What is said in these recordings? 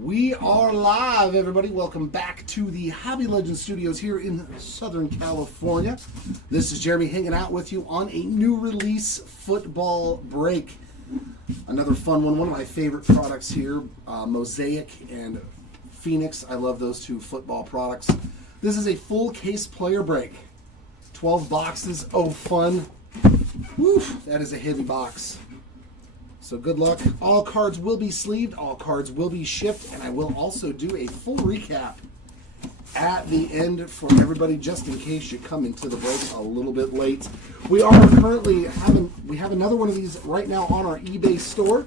We are live, everybody. Welcome back to the Hobby Legends Studios here in Southern California. This is Jeremy hanging out with you on a new release football break. Another fun one. One of my favorite products here, MOSAIC and Phoenix. I love those two football products. This is a full case player break. 12 boxes. Oh, fun. Woo, that is a heavy box. So good luck. All cards will be sleeved. All cards will be shipped. And I will also do a full recap at the end for everybody, just in case you come into the break a little bit late. We are currently we have another one of these right now on our eBay store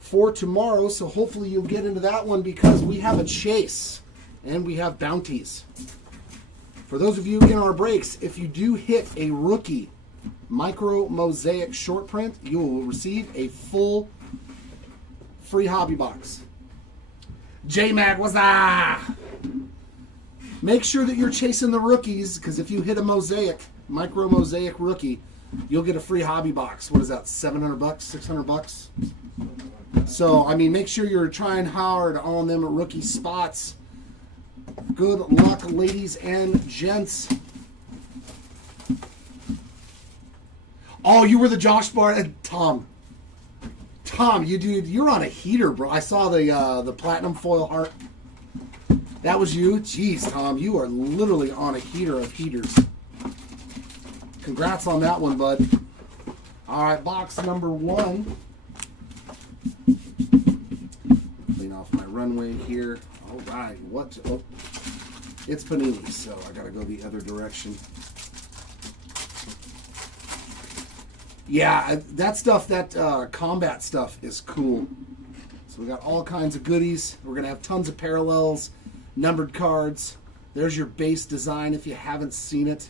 for tomorrow. So hopefully you'll get into that one because we have a chase and we have bounties. For those of you in our breaks, if you do hit a rookie micro mosaic short print, you will receive a full free hobby box. J-Mac, what's that? Make sure that you're chasing the rookies, because if you hit a mosaic, micro mosaic rookie, you'll get a free hobby box. What is that, 700 bucks, 600 bucks? So, I mean, make sure you're trying hard on them rookie spots. Good luck, ladies and gents. Oh, you were the Josh Bar, Tom. Tom, you're on a heater, bro. I saw the platinum foil heart. That was you? Jeez, Tom, you are literally on a heater of heaters. Congrats on that one, bud. All right, box number 1. Clean off my runway here. All right, what? Oh, it's Panini, so I gotta go the other direction. Yeah, that stuff, that combat stuff is cool. So we got all kinds of goodies. We're going to have tons of parallels, numbered cards. There's your base design if you haven't seen it.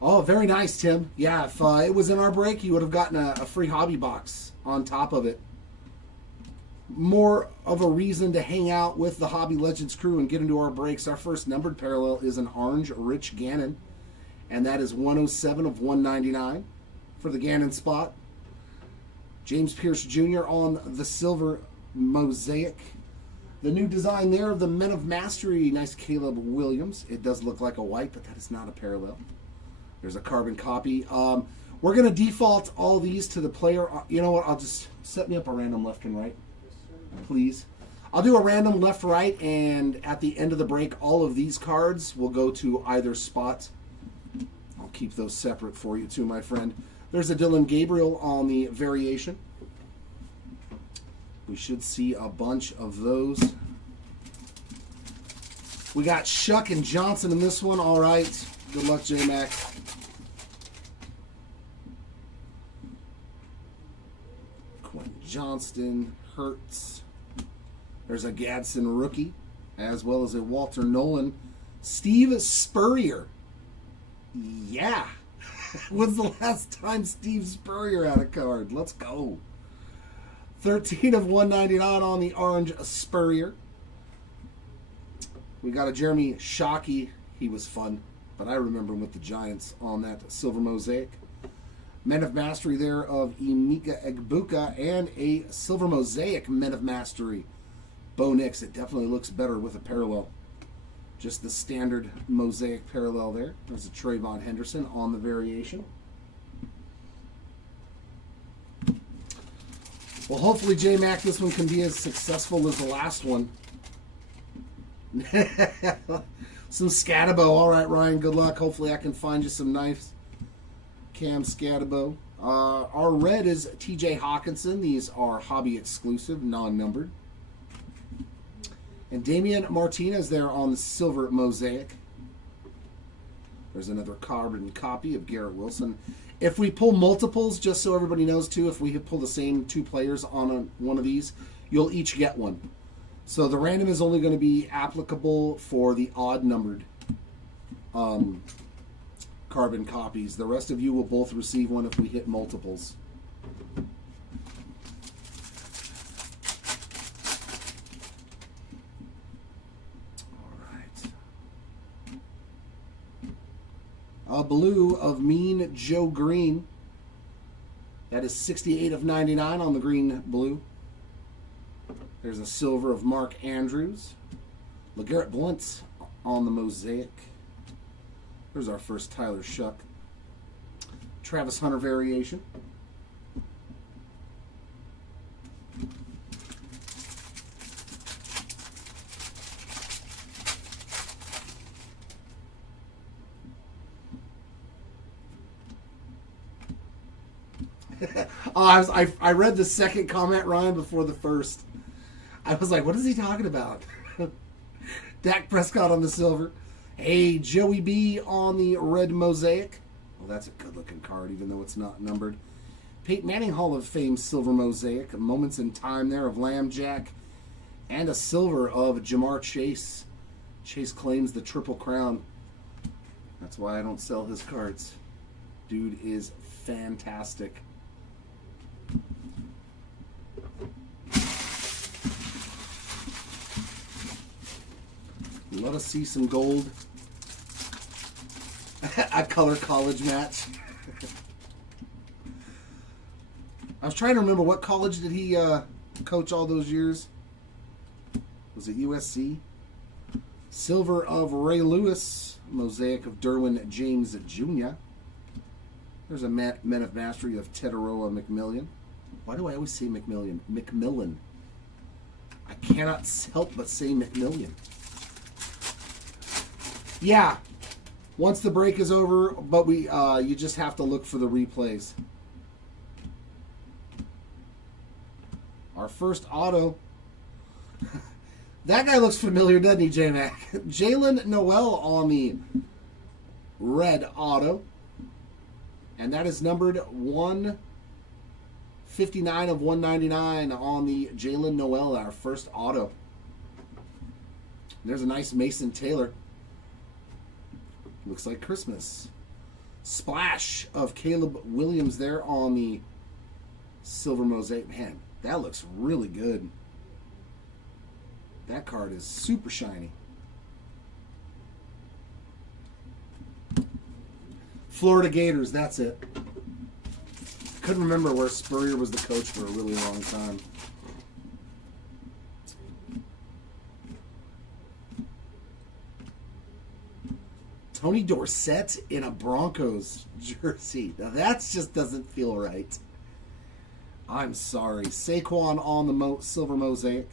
Oh, very nice, Tim. Yeah, if it was in our break, you would have gotten a free hobby box on top of it. More of a reason to hang out with the Hobby Legends crew and get into our breaks. Our first numbered parallel is an orange Rich Gannon. And that is 107 of 199 for the Gannon spot. James Pierce Jr. on the silver mosaic. The new design there of the Men of Mastery. Nice Caleb Williams. It does look like a white, but that is not a parallel. There's a carbon copy. We're going to default all these to the player. You know what? I'll just set me up a random left and right, please. I'll do a random left-right, and at the end of the break, all of these cards will go to either spot. I'll keep those separate for you too, my friend. There's a Dylan Gabriel on the variation. We should see a bunch of those. We got Shuck and Johnson in this one. All right. Good luck, J-Mac. Quentin Johnston, Hurts. There's a Gadsden rookie, as well as a Walter Nolan. Steve Spurrier. Yeah. When's the last time Steve Spurrier had a card? Let's go. 13 of 199 on the orange Spurrier. We got a Jeremy Shockey. He was fun, but I remember him with the Giants on that silver mosaic. Men of Mastery there of Emeka Egbuka and a silver mosaic Men of Mastery. Bo Nix. It definitely looks better with a parallel. Just the standard mosaic parallel there. There's a Trayvon Henderson on the variation. Well, hopefully, J-Mac, this one can be as successful as the last one. Some Scatabo. All right, Ryan, good luck. Hopefully I can find you some knives. Cam Scatabo. Our red is TJ Hawkinson. These are hobby exclusive, non-numbered. And Damian Martinez there on the silver mosaic. There's another carbon copy of Garrett Wilson. If we pull multiples, just so everybody knows too, if we pull the same 2 players on one of these, you'll each get one. So the random is only going to be applicable for the odd numbered carbon copies. The rest of you will both receive one if we hit multiples. A blue of Mean Joe Green. That is 68 of 99 on the green blue. There's a silver of Mark Andrews. LeGarrette Blount on the Mosaic. There's our first Tyler Shuck. Travis Hunter variation. I read the second comment, Ryan, before the first. I was like, what is he talking about? Dak Prescott on the silver. Hey, Joey B on the red Mosaic. Well, that's a good-looking card, even though it's not numbered. Peyton Manning Hall of Fame silver Mosaic. Moments in time there of Lamb Jack. And a silver of Jamar Chase. Chase claims the Triple Crown. That's why I don't sell his cards. Dude is fantastic. Let us see some gold. A color college match. I was trying to remember, what college did he coach all those years? Was it USC? Silver of Ray Lewis. Mosaic of Derwin James Jr. There's a Men of Mastery of Teteroa McMillan. Why do I always say McMillan? McMillan. I cannot help but say McMillan. Yeah, once the break is over, but you just have to look for the replays. Our first auto. That guy looks familiar, doesn't he, J-Mac? Jalen Noel on the red auto. And that is numbered 159 of 199 on the Jalen Noel, our first auto. There's a nice Mason Taylor. Looks like Christmas. Splash of Caleb Williams there on the silver Mosaic. Man, that looks really good. That card is super shiny. Florida Gators, that's it. Couldn't remember where Spurrier was the coach for a really long time. Tony Dorsett in a Broncos jersey. Now that just doesn't feel right. I'm sorry. Saquon on the silver Mosaic.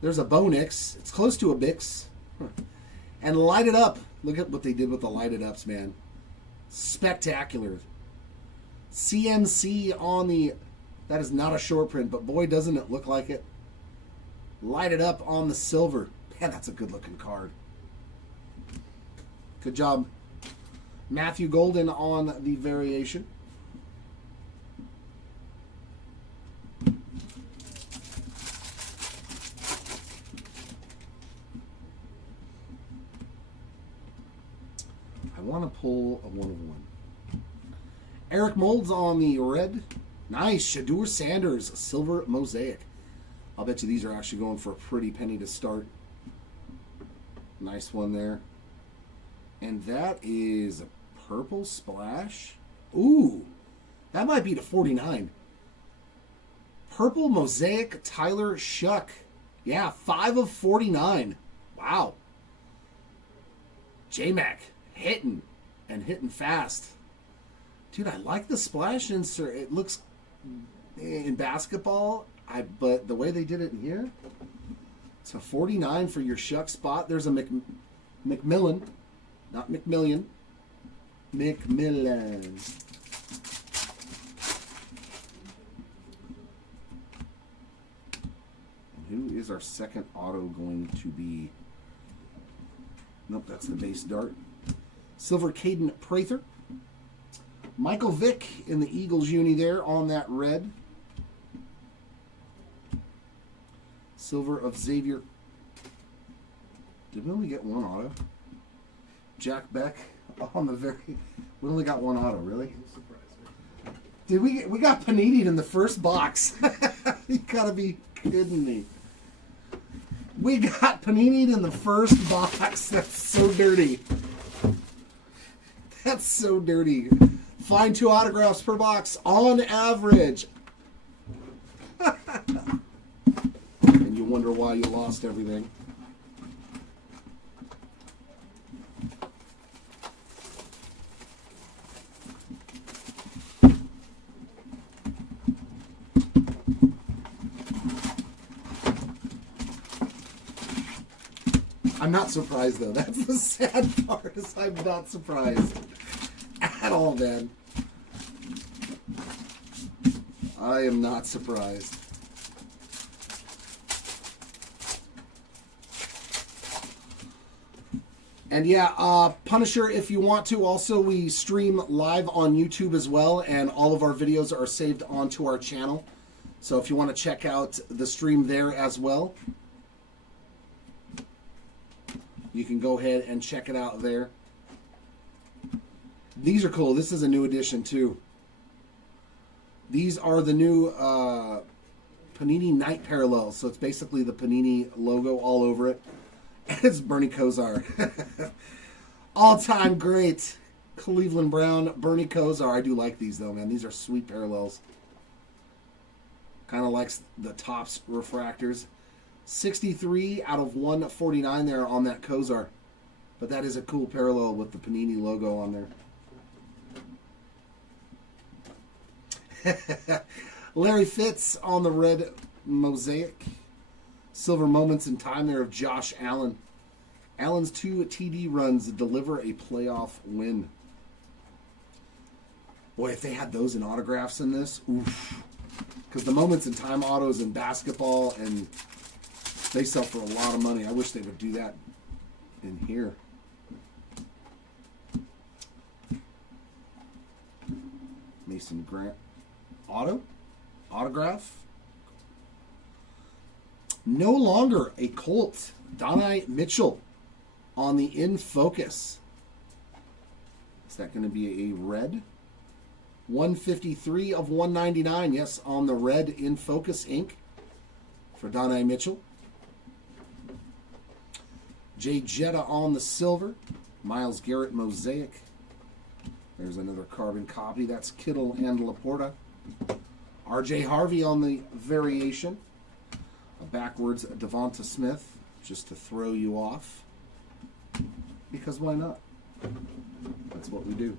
There's a Bonix. It's close to a Bix. And light it up. Look at what they did with the lighted ups, man. Spectacular. CMC on the... That is not a short print, but boy, doesn't it look like it. Light it up on the silver. Man, that's a good-looking card. Good job. Matthew Golden on the variation. I want to pull a 1 of 1. Eric Moulds on the red. Nice. Shadur Sanders, silver Mosaic. I'll bet you these are actually going for a pretty penny to start. Nice one there. And that is a purple splash. Ooh, that might be to 49. Purple Mosaic Tyler Shuck. Yeah, 5 of 49. Wow. J-Mac hitting and hitting fast. Dude, I like the splash insert. It looks in basketball, but the way they did it in here, it's a 49 for your Shuck spot. There's a McMillan. Not McMillian. McMillan. And who is our second auto going to be? Nope, that's the base dart. Silver Caden Prather. Michael Vick in the Eagles uni there on that red. Silver of Xavier. Did we only get one auto? Jack Beck on the very... We only got one auto, really? Did we got Panini in the first box. You gotta be kidding me. We got Panini in the first box. That's so dirty. That's so dirty. Find 2 autographs per box on average. wonder why you lost everything. I'm not surprised, though. That's the sad part, is I'm not surprised at all, man. I am not surprised. And yeah, Punisher, if you want to, also we stream live on YouTube as well, and all of our videos are saved onto our channel. So if you want to check out the stream there as well, you can go ahead and check it out there. These are cool. This is a new edition too. These are the new Panini Night Parallels. So it's basically the Panini logo all over it. And it's Bernie Kosar. All-time great Cleveland Brown, Bernie Kosar. I do like these though, man. These are sweet parallels. Kind of like the Topps refractors. 63 out of 149 there on that Kosar. But that is a cool parallel with the Panini logo on there. Larry Fitz on the red mosaic. Silver moments in time there of Josh Allen. Allen's 2 TD runs deliver a playoff win. Boy, if they had those in autographs in this, oof. Because the moments in time autos in basketball, and they sell for a lot of money. I wish they would do that in here. Mason Grant. Autograph. No longer a Colt. Donnie Mitchell on the In Focus. Is that going to be a red? 153 of 199. Yes, on the red In Focus ink for Donnie Mitchell. Jay Jetta on the silver. Myles Garrett mosaic. There's another carbon copy. That's Kittle and Laporta. RJ Harvey on the variation. A backwards Devonta Smith, just to throw you off. Because why not? That's what we do.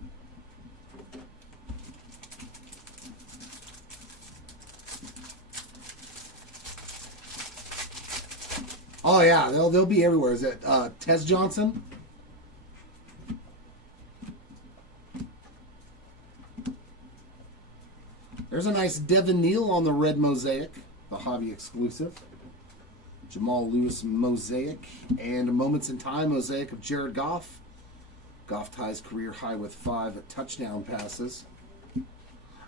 Oh yeah, they'll be everywhere. Is it Tez Johnson? There's a nice Devin Neal on the red mosaic, the hobby exclusive. Jamal Lewis mosaic, and Moments in Time mosaic of Jared Goff. Goff ties career high with 5 touchdown passes.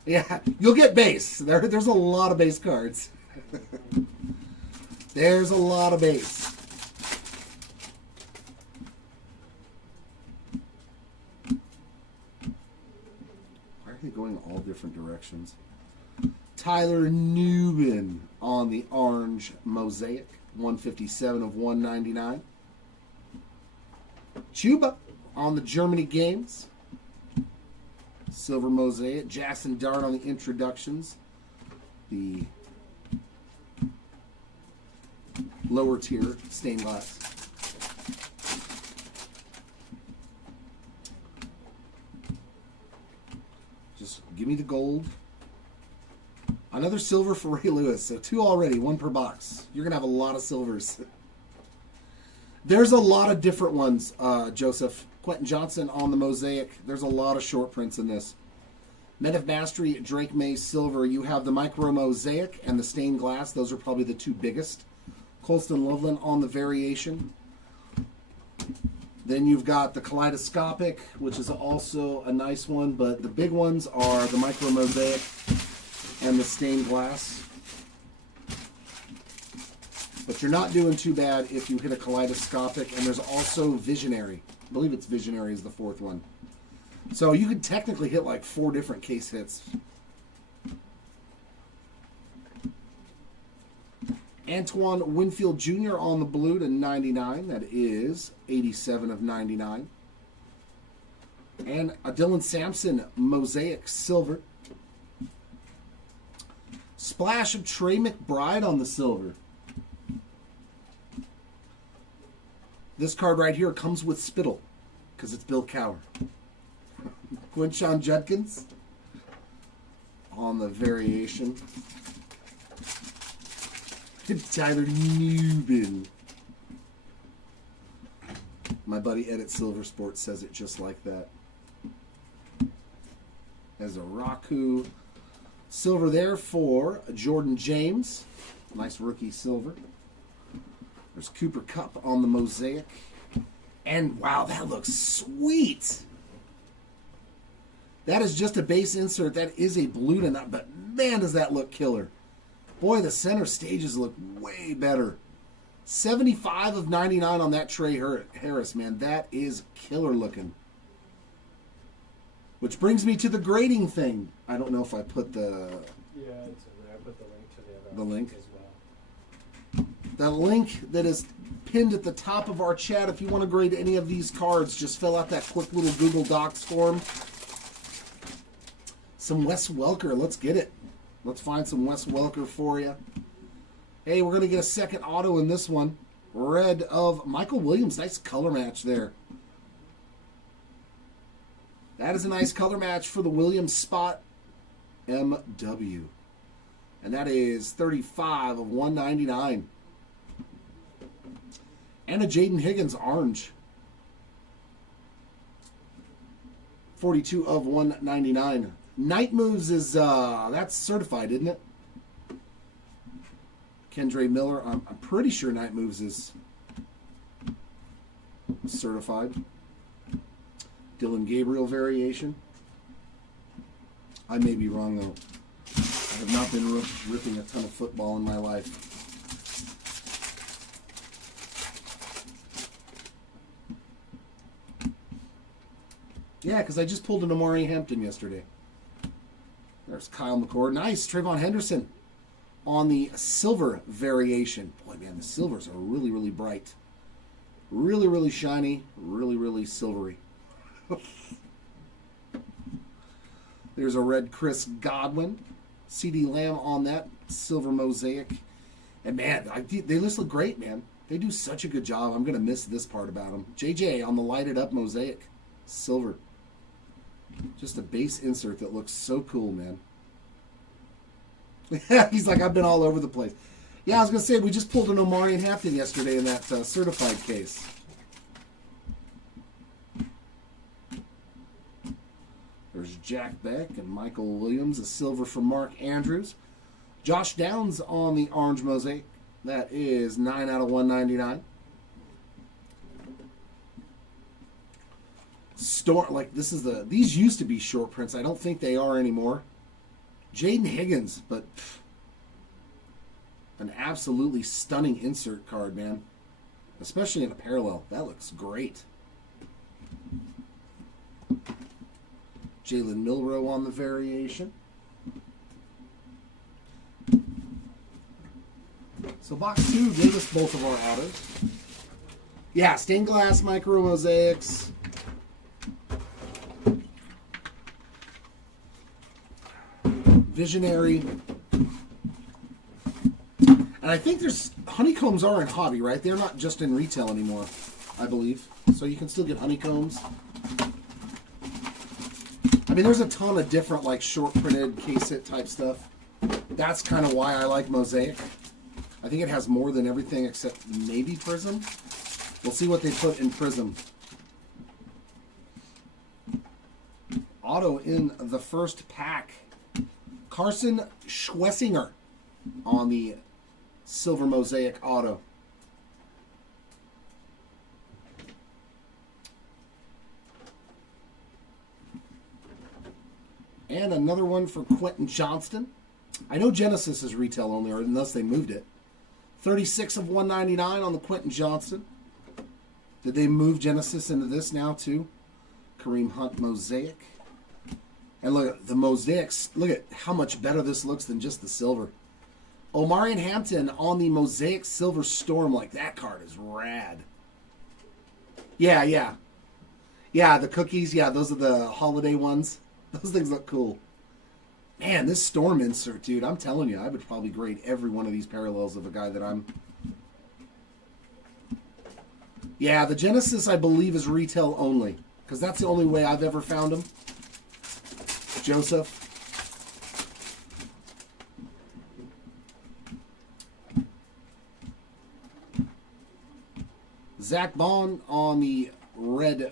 Yeah, you'll get base. There's a lot of base cards. There's a lot of base. Why are they going all different directions? Tyler Newman on the orange mosaic. 157 of 199. Chuba on the Germany games. Silver mosaic. Jackson Dart on the introductions. The lower tier stained glass. Just give me the gold. Another silver for Ray Lewis. So 2 already, 1 per box. You're going to have a lot of silvers. There's a lot of different ones, Joseph. Quentin Johnson on the mosaic. There's a lot of short prints in this. Men of Mastery, Drake May silver. You have the micro mosaic and the stained glass. Those are probably the 2 biggest. Colston Loveland on the variation. Then you've got the kaleidoscopic, which is also a nice one. But the big ones are the micro mosaic and the stained glass. But you're not doing too bad if you hit a kaleidoscopic. And there's also Visionary. I believe it's Visionary is the 4th one. So you could technically hit like 4 different case hits. Antoine Winfield Jr. on the blue to 99. That is 87 of 99. And a Dylan Sampson mosaic silver. Splash of Trey McBride on the silver. This card right here comes with Spittle because it's Bill Cowher. Quinshon Judkins on the variation. Tyler Newbin. My buddy Edit Silver Sports says it just like that. As a Raku. Silver there for Jordan James. Nice rookie silver. There's Cooper Kupp on the Mosaic. And wow, that looks sweet. That is just a base insert. That is a blue to not, but man, does that look killer. Boy, the center stages look way better. 75 of 99 on that Trey Harris, man. That is killer looking. Which brings me to the grading thing. I don't know if I put the... Yeah, it's in there. I put the link to the link as well. The link that is pinned at the top of our chat. If you want to grade any of these cards, just fill out that quick little Google Docs form. Some Wes Welker. Let's get it. Let's find some Wes Welker for you. Hey, we're going to get a second auto in this one. Red of Michael Williams. Nice color match there. That is a nice color match for the Williams spot MW. And that is 35 of 199. And a Jaden Higgins orange. 42 of 199. Night Moves is, that's certified, isn't it? Kendre Miller, I'm pretty sure Night Moves is certified. Dylan Gabriel variation. I may be wrong, though. I have not been ripping a ton of football in my life. Yeah, because I just pulled an Amari Hampton yesterday. There's Kyle McCord. Nice. Trayvon Henderson on the silver variation. Boy, man, the silvers are really, really bright. Really, really shiny. Really, really silvery. There's a red Chris Godwin. CD Lamb on that silver mosaic. And, man, they just look great, man. They do such a good job. I'm going to miss this part about them. JJ on the lighted up mosaic. Silver. Just a base insert that looks so cool, man. He's like, I've been all over the place. Yeah, I was going to say, we just pulled an Omarion Hampton yesterday in that certified case. There's Jack Beck and Michael Williams, a silver from Mark Andrews. Josh Downs on the orange mosaic. That is 9 out of 199. These used to be short prints. I don't think they are anymore. Jaden Higgins, but an absolutely stunning insert card, man. Especially in a parallel. That looks great. Jalen Milroe on the variation. So box 2 gave us both of our autos. Yeah, stained glass micro mosaics. Visionary. And I think there's honeycombs are in hobby, right? They're not just in retail anymore, I believe. So you can still get honeycombs. I mean, there's a ton of different, like, short printed case hit type stuff. That's kind of why I like Mosaic. I think it has more than everything except maybe Prism. We'll see what they put in Prism. Auto in the first pack. Carson Schwessinger on the silver mosaic auto. And another one for Quentin Johnston. I know Genesis is retail only, or unless they moved it. 36 of 199 on the Quentin Johnston. Did they move Genesis into this now too? Kareem Hunt mosaic. And look at the mosaics. Look at how much better this looks than just the silver. Omarion Hampton on the mosaic silver storm. Like, that card is rad. Yeah. Yeah, the cookies. Yeah, those are the holiday ones. Those things look cool. Man, this storm insert, dude. I'm telling you, I would probably grade every one of these parallels of a guy that I'm Yeah, the Genesis, I believe, is retail only. Because that's the only way I've ever found them. Joseph. Zach Bond on the red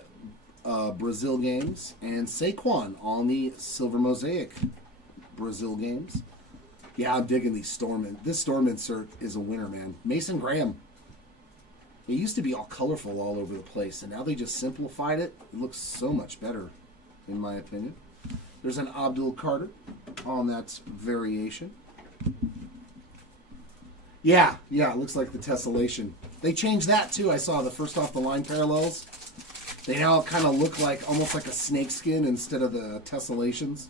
Brazil games. And Saquon on the silver mosaic Brazil games. Yeah, I'm digging these Storm. This Storm insert is a winner, man. Mason Graham. It used to be all colorful all over the place, and now they just simplified it. It looks so much better, in my opinion. There's an Abdul Carter on that variation. Yeah, it looks like the tessellation. They changed that, too. I saw the first off the line parallels. They now kind of look like almost like a snakeskin instead of the tessellations.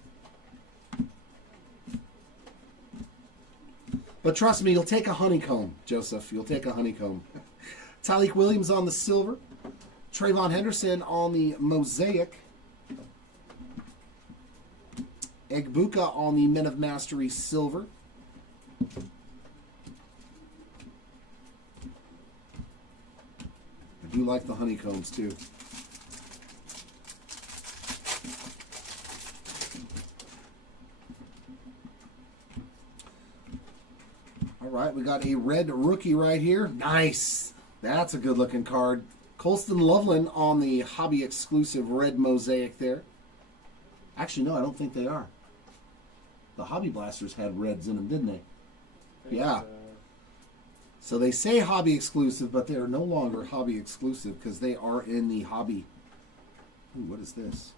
But trust me, you'll take a honeycomb, Joseph. You'll take a honeycomb. Tyleik Williams on the silver. Trayvon Henderson on the mosaic. Egbuka on the Men of Mastery silver. I do like the honeycombs too. All right, we got a red rookie right here. Nice. That's a good looking card. Colston Loveland on the hobby exclusive red mosaic there. Actually, no, I don't think they are. The Hobby Blasters had reds in them, didn't they? Yeah. So they say hobby exclusive, but they are no longer hobby exclusive because they are in the hobby. Ooh, what is this?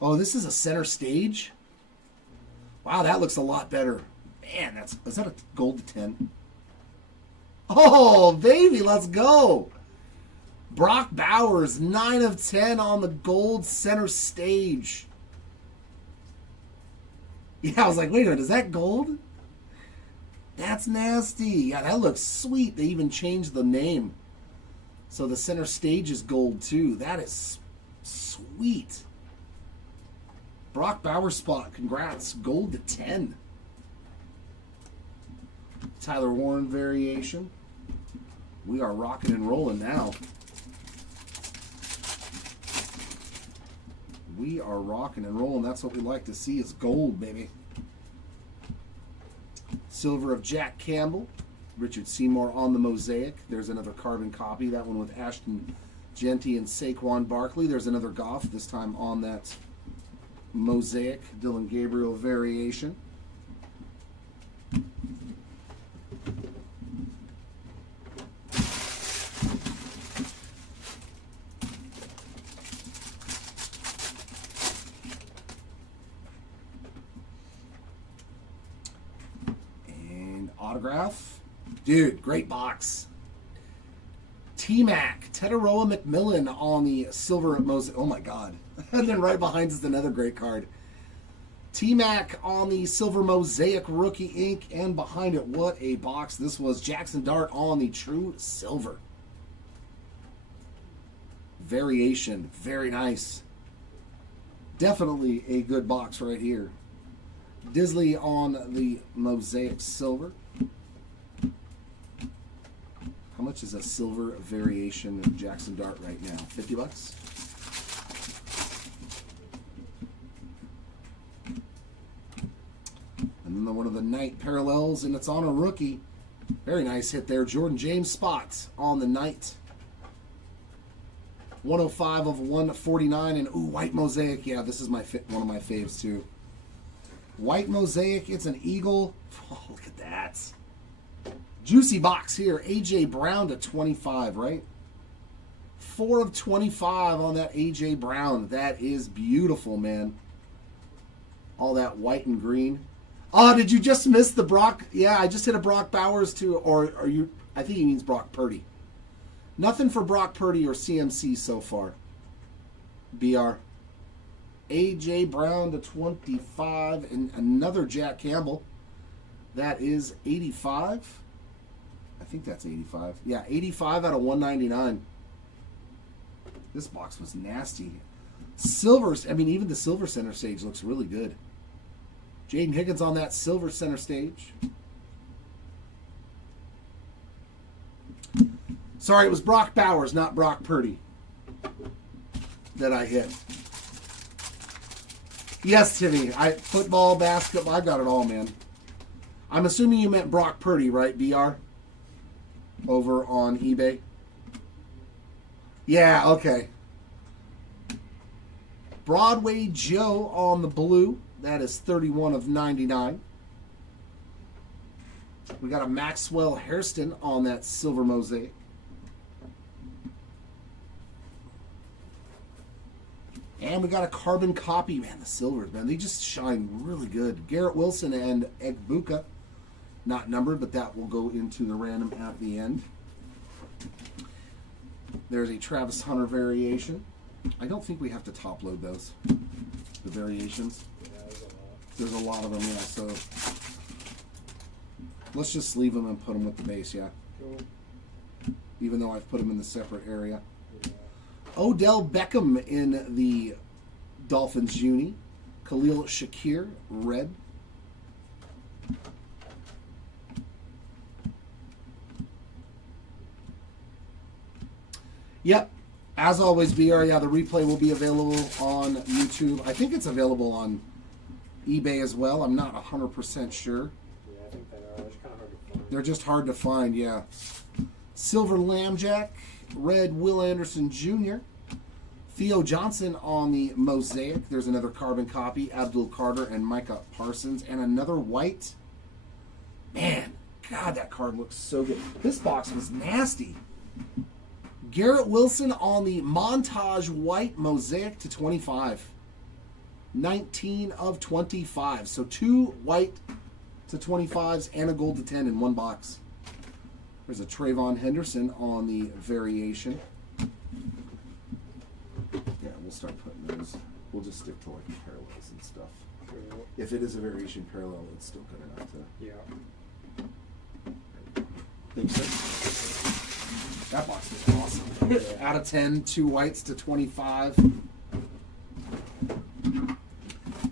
Oh, this is a center stage? Wow, that looks a lot better. Man, is that a gold to 10? Oh, baby, let's go. Brock Bowers, 9 of 10 on the gold center stage. Yeah, I was like, wait a minute, is that gold? That's nasty. Yeah, that looks sweet. They even changed the name. So the center stage is gold too. That is sweet. Brock Bowers spot, congrats. Gold to 10. Tyler Warren variation. We are rocking and rolling now. We are rocking and rolling. That's what we like to see is gold, baby. Silver of Jack Campbell. Richard Seymour on the mosaic. There's another carbon copy. That one with Ashton Genty and Saquon Barkley. There's another Goff, this time on that mosaic. Dylan Gabriel variation. Autograph. Dude, great box. T-Mac, Tetaroa McMillan on the silver mosaic. Oh my god. And then right behind is another great card. T-Mac on the silver mosaic rookie ink. And behind it, what a box this was. Jackson Dart on the true silver. Variation. Very nice. Definitely a good box right here. Disley on the mosaic silver. How much is a silver variation of Jackson Dart right now? 50 bucks? And then one of the night parallels, and it's on a rookie. Very nice hit there. Jordan James spot on the night. 105 of 149, and ooh, white mosaic. Yeah, this is one of my faves too. White mosaic, it's an eagle. Oh, look at that. Juicy box here. A.J. Brown to 25, right? 4 of 25 on that A.J. Brown. That is beautiful, man. All that white and green. Oh, did you just miss the Brock? Yeah, I just hit a Brock Bowers too. Or are you? I think he means Brock Purdy. Nothing for Brock Purdy or CMC so far. BR. A.J. Brown to 25. And another Jack Campbell. That is 85. I think that's 85. Yeah, 85 out of 199. This box was nasty. Silvers, I mean, even the silver center stage looks really good. Jaden Higgins on that silver center stage. Sorry, it was Brock Bowers, not Brock Purdy, that I hit. Yes, Timmy. Football, basketball, I got it all, man. I'm assuming you meant Brock Purdy, right, BR? Over on eBay? Yeah, okay. Broadway Joe on the blue. That is 31 of 99. We got a Maxwell Hairston on that silver mosaic. And we got a carbon copy. Man, the silvers, man, they just shine really good. Garrett Wilson and Egbuka. Not numbered, but that will go into the random at the end. There's a Travis Hunter variation. I don't think we have to top load those. The variations. Yeah, There's a lot of them, yeah. So let's just leave them and put them with the base, yeah. Cool. Even though I've put them in the separate area. Yeah. Odell Beckham in the Dolphins uni. Khalil Shakir, red. Yep. As always, BR, yeah, the replay will be available on YouTube. I think it's available on eBay as well. I'm not 100% sure. Yeah, I think they are. It's kind of hard to find. They're just hard to find, yeah. Silver Lambjack, red Will Anderson Jr., Theo Johnson on the mosaic. There's another carbon copy, Abdul Carter and Micah Parsons, and another white. Man, God, that card looks so good. This box was nasty. Garrett Wilson on the Montage White Mosaic to 25. 19 of 25. So 2 white to 25s and a gold to 10 in one box. There's a Trayvon Henderson on the variation. Yeah, we'll start putting those. We'll just stick to like the parallels and stuff. Cool. If it is a variation parallel, it's still good enough to... Yeah. Think so? That box was awesome. Yeah. Out of 10, 2 whites to 25.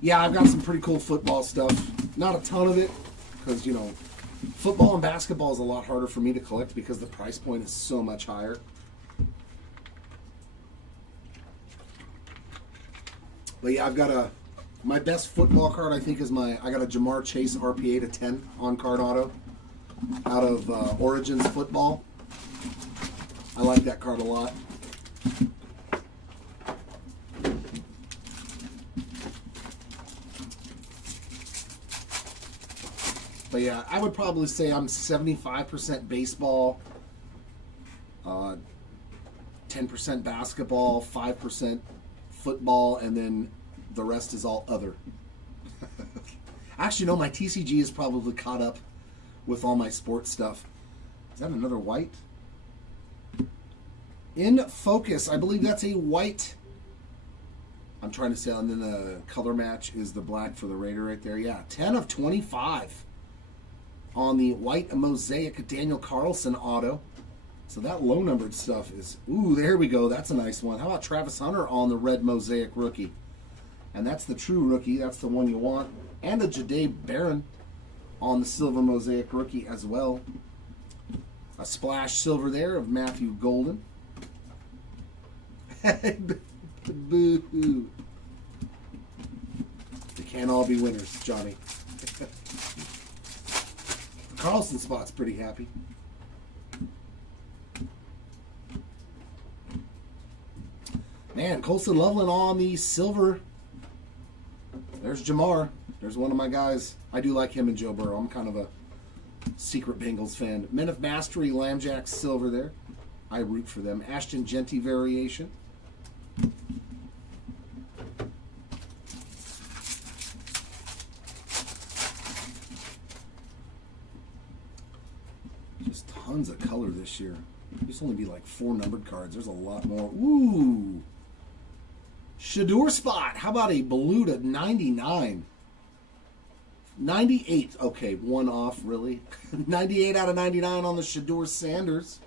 Yeah, I've got some pretty cool football stuff. Not a ton of it, because, you know, football and basketball is a lot harder for me to collect because the price point is so much higher. But yeah, I've got my best football card, I think, is I got a Jamar Chase RPA to 10 on card auto out of Origins Football. I like that card a lot. But yeah, I would probably say I'm 75% baseball, 10% basketball, 5% football, and then the rest is all other. Actually, no, my TCG is probably caught up with all my sports stuff. Is that another white? In Focus, I believe that's a white. I'm trying to say, and then the color match is the black for the Raider right there. Yeah, 10 of 25 on the white mosaic Daniel Carlson auto. So that low-numbered stuff is... Ooh, there we go. That's a nice one. How about Travis Hunter on the red mosaic rookie? And that's the true rookie. That's the one you want. And a Jahdae Barron on the silver mosaic rookie as well. A splash silver there of Matthew Golden. Boo-hoo. They can't all be winners, Johnny. Carlson spot's pretty happy. Man, Colson Loveland on the silver. There's Jamar. There's one of my guys. I do like him and Joe Burrow. I'm kind of a secret Bengals fan. Men of Mastery, Lambjack silver there. I root for them. Ashton Genty variation. Just tons of color this year. Used to only be like 4 numbered cards. There's a lot more. Ooh. Shador spot. How about a blue to 99? 98. Okay, one off, really. 98 out of 99 on the Shador Sanders.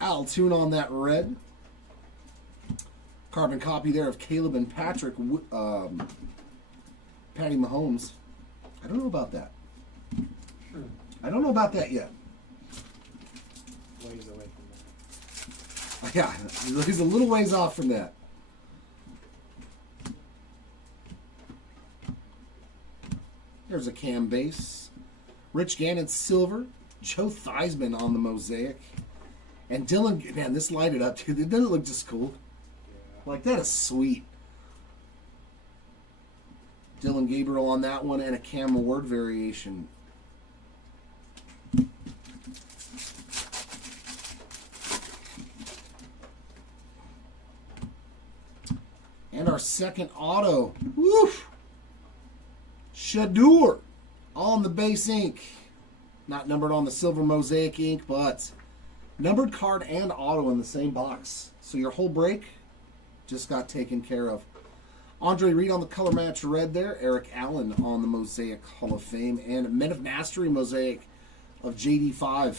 Al-Tune on that red. Carbon copy there of Caleb and Patrick. Patty Mahomes. I don't know about that. I don't know about that yet. ways away from that. Yeah, he's a little ways off from that. There's a Cam base. Rich Gannon silver. Joe Theismann on the mosaic. And Dylan, man, this lighted up too. Doesn't it look just cool? Yeah. Like, that is sweet. Dylan Gabriel on that one, and a Cam Award variation. And our second auto. Woof! Shador on the base ink. Not numbered on the silver mosaic ink, but numbered card and auto in the same box. So your whole break just got taken care of. Andre Reed on the color match red there. Eric Allen on the Mosaic Hall of Fame. And Men of Mastery mosaic of JD5.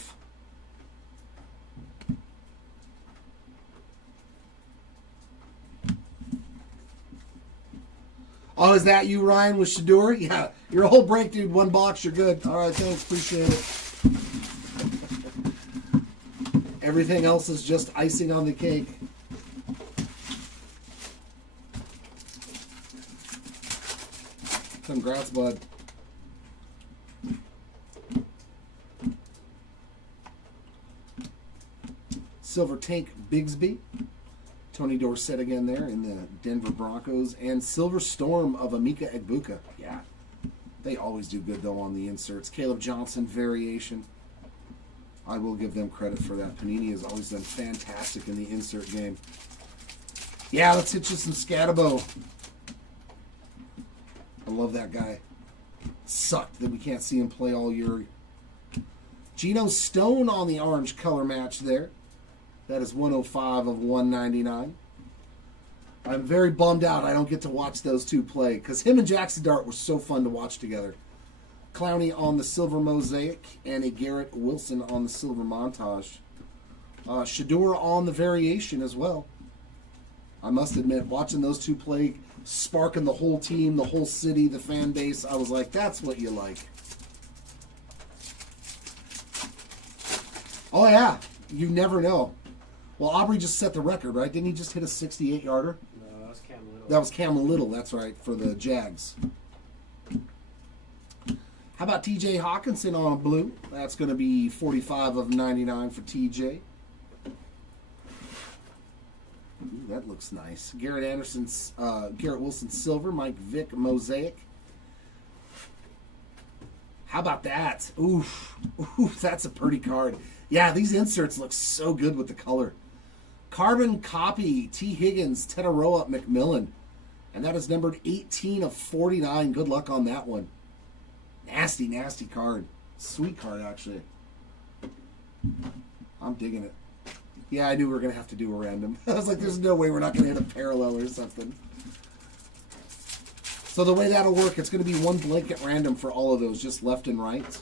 Oh, is that you, Ryan, with Shador? Yeah, your whole break, dude. One box, you're good. All right, thanks. Appreciate it. Everything else is just icing on the cake. Congrats, bud. Silver Tank Bigsby. Tony Dorsett again there in the Denver Broncos. And Silver Storm of Amika Egbuka. Yeah. They always do good, though, on the inserts. Caleb Johnson variation. I will give them credit for that. Panini has always done fantastic in the insert game. Yeah, let's hit you some Scatabo. I love that guy. Sucked that we can't see him play all year. Geno Stone on the orange color match there. That is 105 of 199. I'm very bummed out I don't get to watch those two play because him and Jackson Dart were so fun to watch together. Clowney on the silver mosaic and a Garrett Wilson on the silver montage. Shador on the variation as well. I must admit, watching those two play, sparking the whole team, the whole city, the fan base, I was like, that's what you like. Oh, yeah. You never know. Well, Aubrey just set the record, right? Didn't he just hit a 68-yarder? No, that was Cam Little. That was Cam Little, that's right, for the Jags. How about TJ Hawkinson on a blue? That's going to be 45 of 99 for TJ. Ooh, that looks nice. Garrett Wilson silver. Mike Vick mosaic. How about that? Oof, that's a pretty card. Yeah, these inserts look so good with the color. Carbon copy. T. Higgins, Tetaroa McMillan, and that is numbered 18 of 49. Good luck on that one. Nasty, nasty card. Sweet card, actually. I'm digging it. Yeah, I knew we were going to have to do a random. I was like, there's no way we're not going to hit a parallel or something. So the way that'll work, it's going to be one blanket random for all of those, just left and right.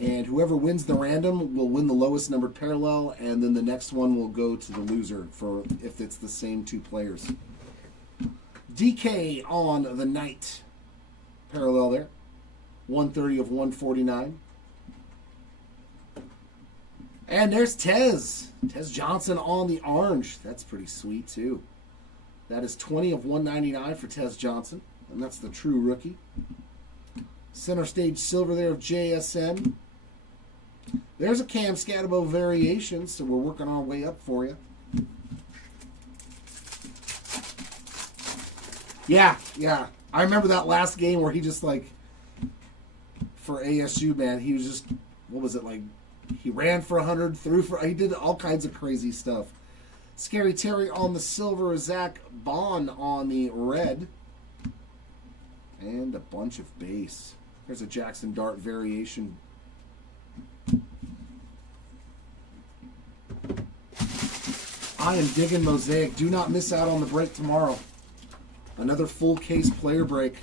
And whoever wins the random will win the lowest numbered parallel, and then the next one will go to the loser for if it's the same two players. DK on the night parallel there. 130 of 149. And there's Tez Johnson on the orange. That's pretty sweet, too. That is 20 of 199 for Tez Johnson. And that's the true rookie. Center stage silver there of JSN. There's a Cam Scatabo variation, so we're working our way up for you. Yeah. I remember that last game where he just, like, for ASU, man, he was just, what was it, like, he ran for 100, he did all kinds of crazy stuff. Scary Terry on the silver, Zach Bond on the red. And a bunch of base. There's a Jackson Dart variation. I am digging Mosaic. Do not miss out on the break tomorrow. Another full case player break.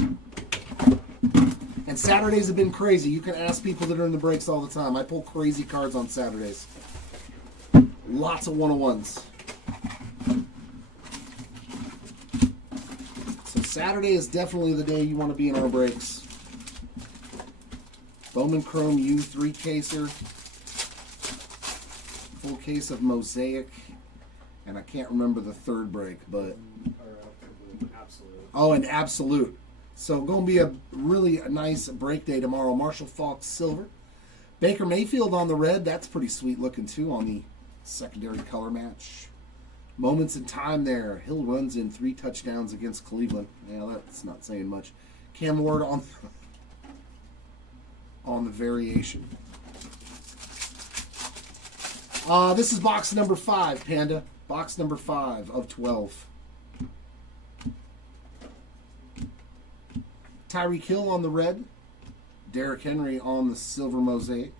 And Saturdays have been crazy. You can ask people that are in the breaks all the time. I pull crazy cards on Saturdays. Lots of 101s. So Saturday is definitely the day you want to be in our breaks. Bowman Chrome U3 caser. Full case of Mosaic. And I can't remember the third break, but... Absolute. Oh, and Absolute. So going to be a really nice break day tomorrow. Marshall Faulk silver. Baker Mayfield on the red. That's pretty sweet looking too on the secondary color match. Moments in time there. Hill runs in 3 touchdowns against Cleveland. Yeah, that's not saying much. Cam Ward on the variation. This is box number 5, Panda. Box number 5 of 12. Tyreek Hill on the red. Derrick Henry on the silver Mosaic.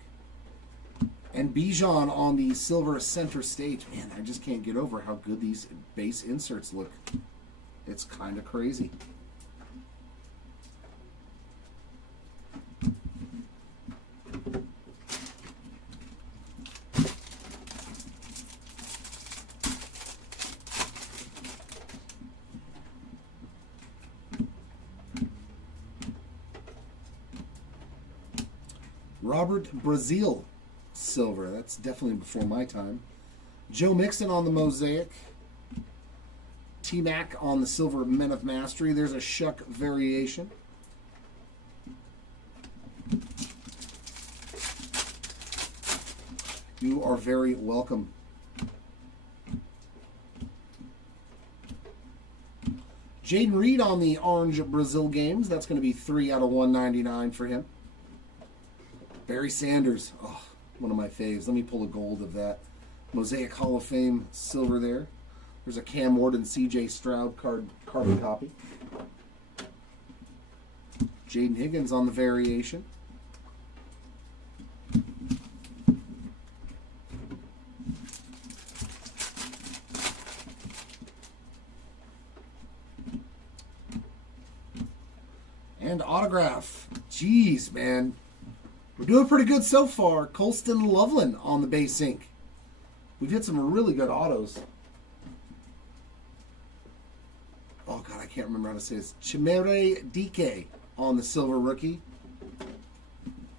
And Bijan on the silver center stage. Man, I just can't get over how good these base inserts look. It's kind of crazy. Robert Brazil, silver. That's definitely before my time. Joe Mixon on the Mosaic. T-Mac on the silver Men of Mastery. There's a Shuck variation. You are very welcome. Jaden Reed on the orange Brazil games. That's going to be 3 out of 199 for him. Barry Sanders, oh, one of my faves. Let me pull a gold of that. Mosaic Hall of Fame silver there. There's a Cam Ward and C.J. Stroud carbon copy. Jaden Higgins on the variation. And autograph. Jeez, man. We're doing pretty good so far. Colston Loveland on the base ink. We've hit some really good autos. Oh, God, I can't remember how to say this. Chimere Dike on the silver rookie.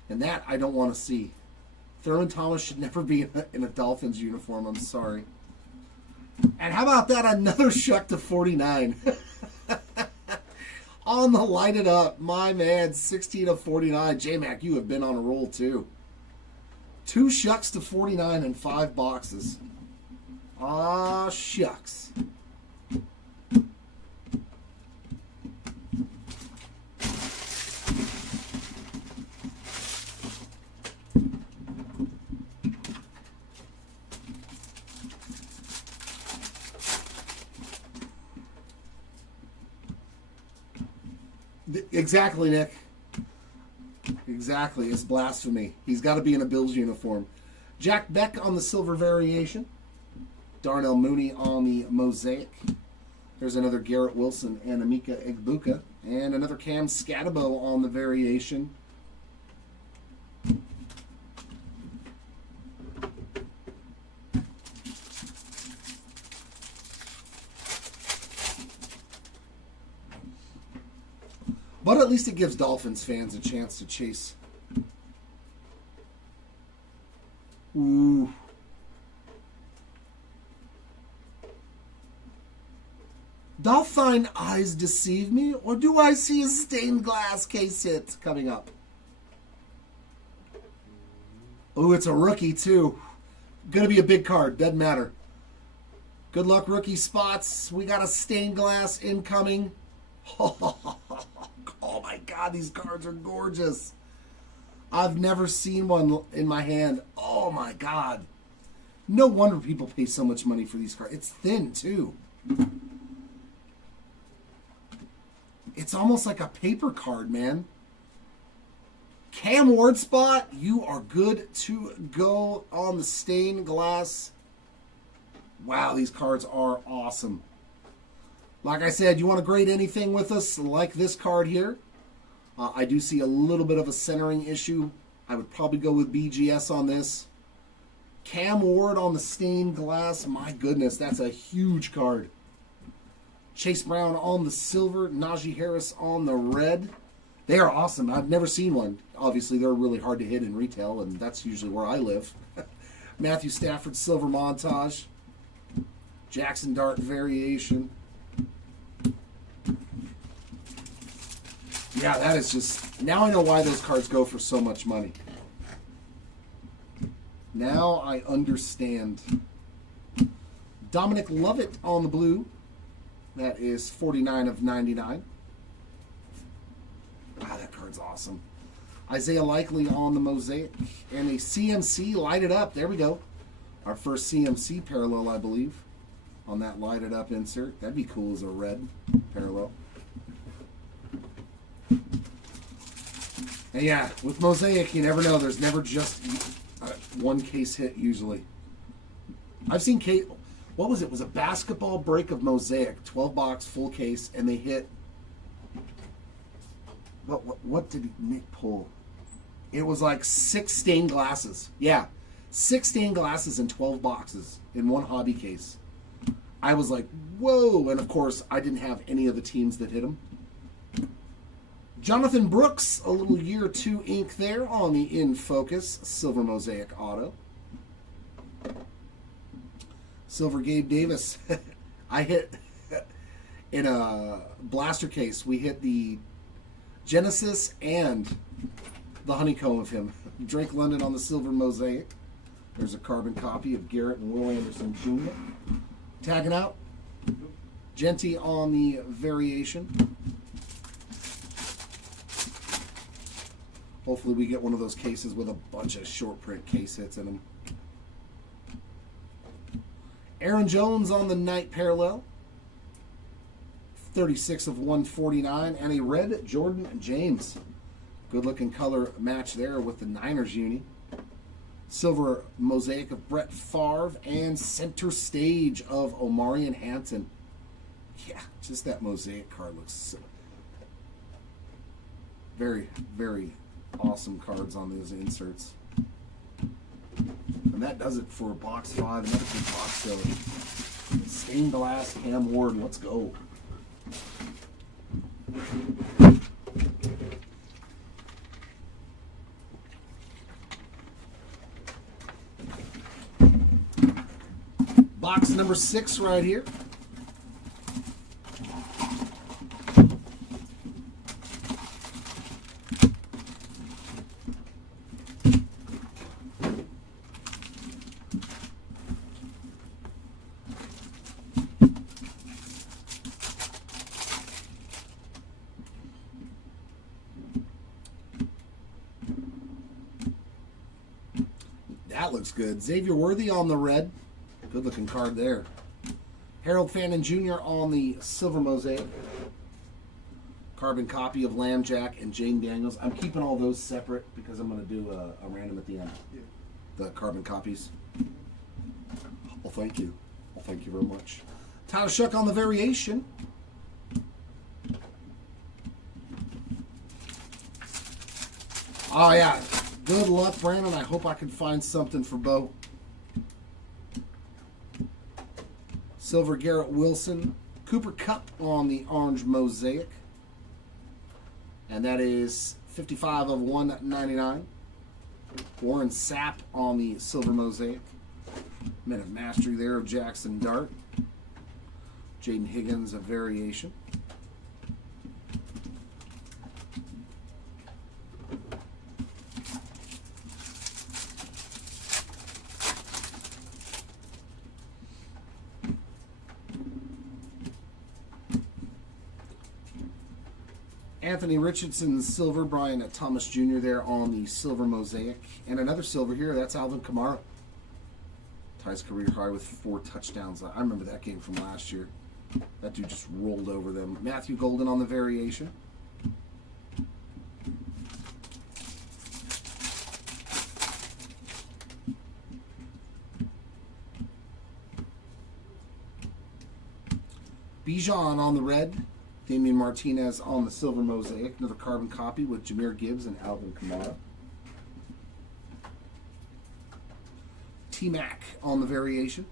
And that I don't want to see. Thurman Thomas should never be in a Dolphins uniform. I'm sorry. And how about that? Another Shuck to 49. On the light it up, my man, 16 of 49. J-Mac, you have been on a roll too. 2 Shucks to 49 in 5 boxes. Ah, shucks. Exactly, Nick. Exactly. It's blasphemy. He's got to be in a Bills uniform. Jack Beck on the silver variation. Darnell Mooney on the Mosaic. There's another Garrett Wilson and Emeka Egbuka. And another Cam Scatabo on the variation. But at least it gives Dolphins fans a chance to chase. Ooh. Doth thine eyes deceive me, or do I see a stained glass case hit coming up? Ooh, it's a rookie too. Gonna be a big card, doesn't matter. Good luck, rookie spots. We got a stained glass incoming. Oh my God, these cards are gorgeous. I've never seen one in my hand. Oh my God. No wonder people pay so much money for these cards. It's thin too. It's almost like a paper card, man. Cam Ward spot, you are good to go on the stained glass. Wow, these cards are awesome. Like I said, you want to grade anything with us, like this card here. I do see a little bit of a centering issue. I would probably go with BGS on this. Cam Ward on the stained glass. My goodness, that's a huge card. Chase Brown on the silver. Najee Harris on the red. They are awesome. I've never seen one. Obviously, they're really hard to hit in retail, and that's usually where I live. Matthew Stafford silver montage. Jackson Dart variation. Yeah, that is just... Now I know why those cards go for so much money. Now I understand. Dominic Lovett on the blue. That is 49 of 99. Wow, that card's awesome. Isaiah Likely on the Mosaic. And a CMC lighted up. There we go. Our first CMC parallel, I believe. On that lighted up insert. That'd be cool as a red parallel. And yeah, with Mosaic, you never know. There's never just one case hit usually. I've seen case... What was it? It was a basketball break of Mosaic. 12-box, full case, and they hit... What did Nick pull? It was like 6 stained glasses. Yeah, 6 stained glasses in 12 boxes in one hobby case. I was like, whoa! And of course, I didn't have any of the teams that hit them. Jonathan Brooks, a little year 2 ink there on the In Focus Silver Mosaic Auto. Silver Gabe Davis. I hit in a blaster case. We hit the Genesis and the honeycomb of him. Drake London on the Silver Mosaic. There's a carbon copy of Garrett and Will Anderson Jr. Tagging out. Genty on the variation. Hopefully we get one of those cases with a bunch of short print case hits in them. Aaron Jones on the night parallel. 36 of 149. And a red Jordan James. Good looking color match there with the Niners uni. Silver Mosaic of Brett Favre. And center stage of Omarion Hampton. Yeah, just that Mosaic card looks so very, very awesome cards on those inserts. And that does it for box 5. Another good box show. Stained glass Cam Ward. Let's go. Box number 6 right here. That looks good. Xavier Worthy on the red. Good looking card there. Harold Fannin Jr. on the Silver Mosaic. Carbon copy of Lambjack and Jane Daniels. I'm keeping all those separate because I'm going to do a random at the end. Yeah. The carbon copies. Well, thank you. Well, thank you very much. Tyler Shuck on the variation. Oh, yeah. Good luck, Brandon. I hope I can find something for Bo. Silver Garrett Wilson. Cooper Kupp on the orange Mosaic. And that is 55 of 199. Warren Sapp on the Silver Mosaic. Men of Mastery there of Jackson Dart. Jaden Higgins, a variation. Anthony Richardson, silver. Brian Thomas Jr. there on the Silver Mosaic. And another silver here, that's Alvin Kamara. Ties career high with 4 touchdowns. I remember that game from last year. That dude just rolled over them. Matthew Golden on the variation. Bijan on the red. Damian Martinez on the Silver Mosaic. Another carbon copy with Jahmyr Gibbs and Alvin Kamara. T-Mac on the variation.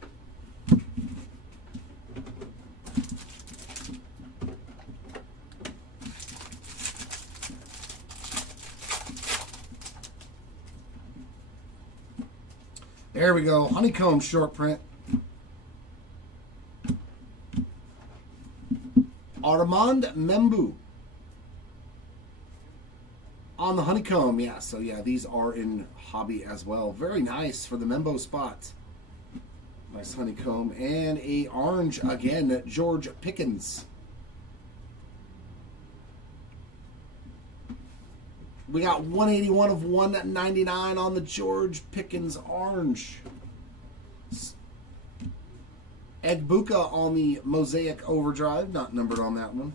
There we go. Honeycomb short print. Armand Membu. On the honeycomb, yeah. So, yeah, these are in hobby as well. Very nice for the Membo spot. Nice honeycomb. And a orange, again, George Pickens. We got 181 of 199 on the George Pickens orange. Egbuka on the Mosaic Overdrive. Not numbered on that one.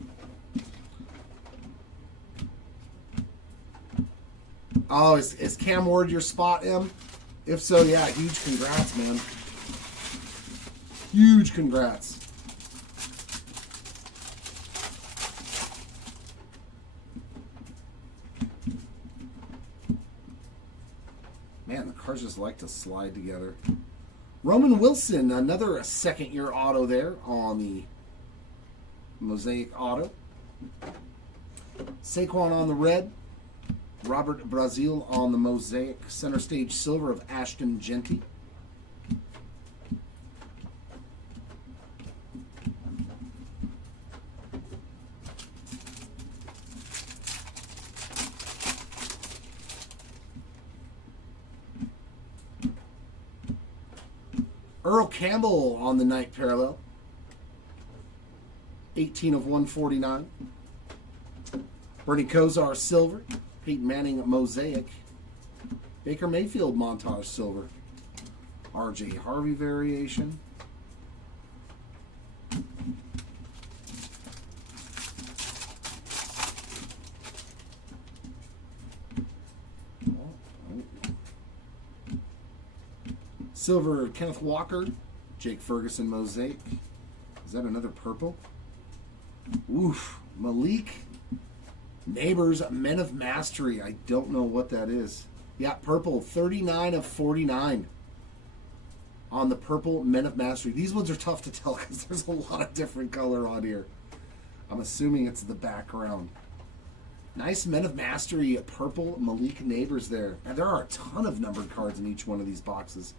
Oh, is Cam Ward your spot, M? If so, yeah, huge congrats, man. Huge congrats. Man, the cars just like to slide together. Roman Wilson, another second-year auto there on the Mosaic Auto. Saquon on the red. Robert Brazil on the Mosaic Center Stage Silver of Ashton Genty. Earl Campbell on the night parallel. 18 of 149. Bernie Kosar silver. Peyton Manning Mosaic. Baker Mayfield montage silver. R.J. Harvey variation. Silver Kenneth Walker. Jake Ferguson Mosaic. Is that another purple? Oof. Malik Neighbors Men of Mastery. I don't know what that is. Yeah, purple. 39 of 49 on the purple Men of Mastery. These ones are tough to tell because there's a lot of different color on here. I'm assuming it's the background. Nice Men of Mastery purple Malik Neighbors there. And there are a ton of numbered cards in each one of these boxes.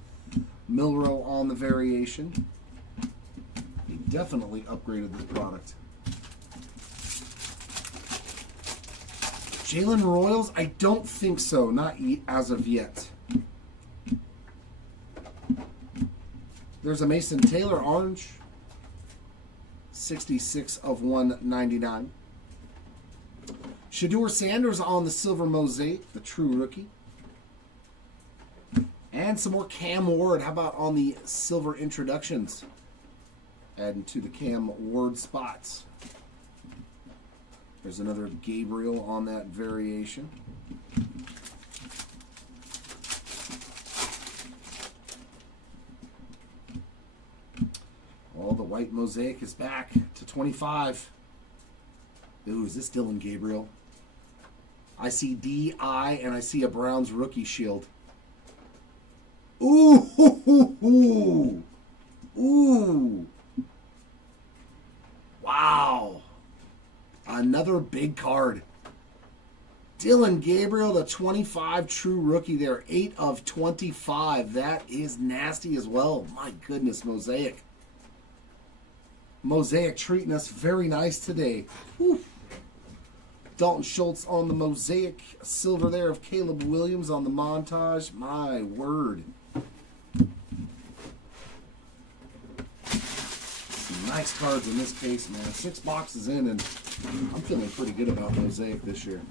Milrow on the variation. He definitely upgraded this product. Jalen Royals? I don't think so. Not as of yet. There's a Mason Taylor orange. 66 of 199. Shedeur Sanders on the silver Mosaic, the true rookie. And some more Cam Ward. How about on the silver introductions? Adding to the Cam Ward spots. There's another Gabriel on that variation. Oh, the white Mosaic is back to 25. Ooh, is this Dylan Gabriel? I see D.I. and I see a Browns rookie shield. Ooh, hoo, hoo, hoo. Ooh. Wow. Another big card. Dylan Gabriel, the 25 true rookie there. 8 of 25. That is nasty as well. My goodness, Mosaic. Mosaic treating us very nice today. Whew. Dalton Schultz on the Mosaic. Silver there of Caleb Williams on the montage. My word. Some nice cards in this case, man. 6 boxes in, and I'm feeling pretty good about Mosaic this year.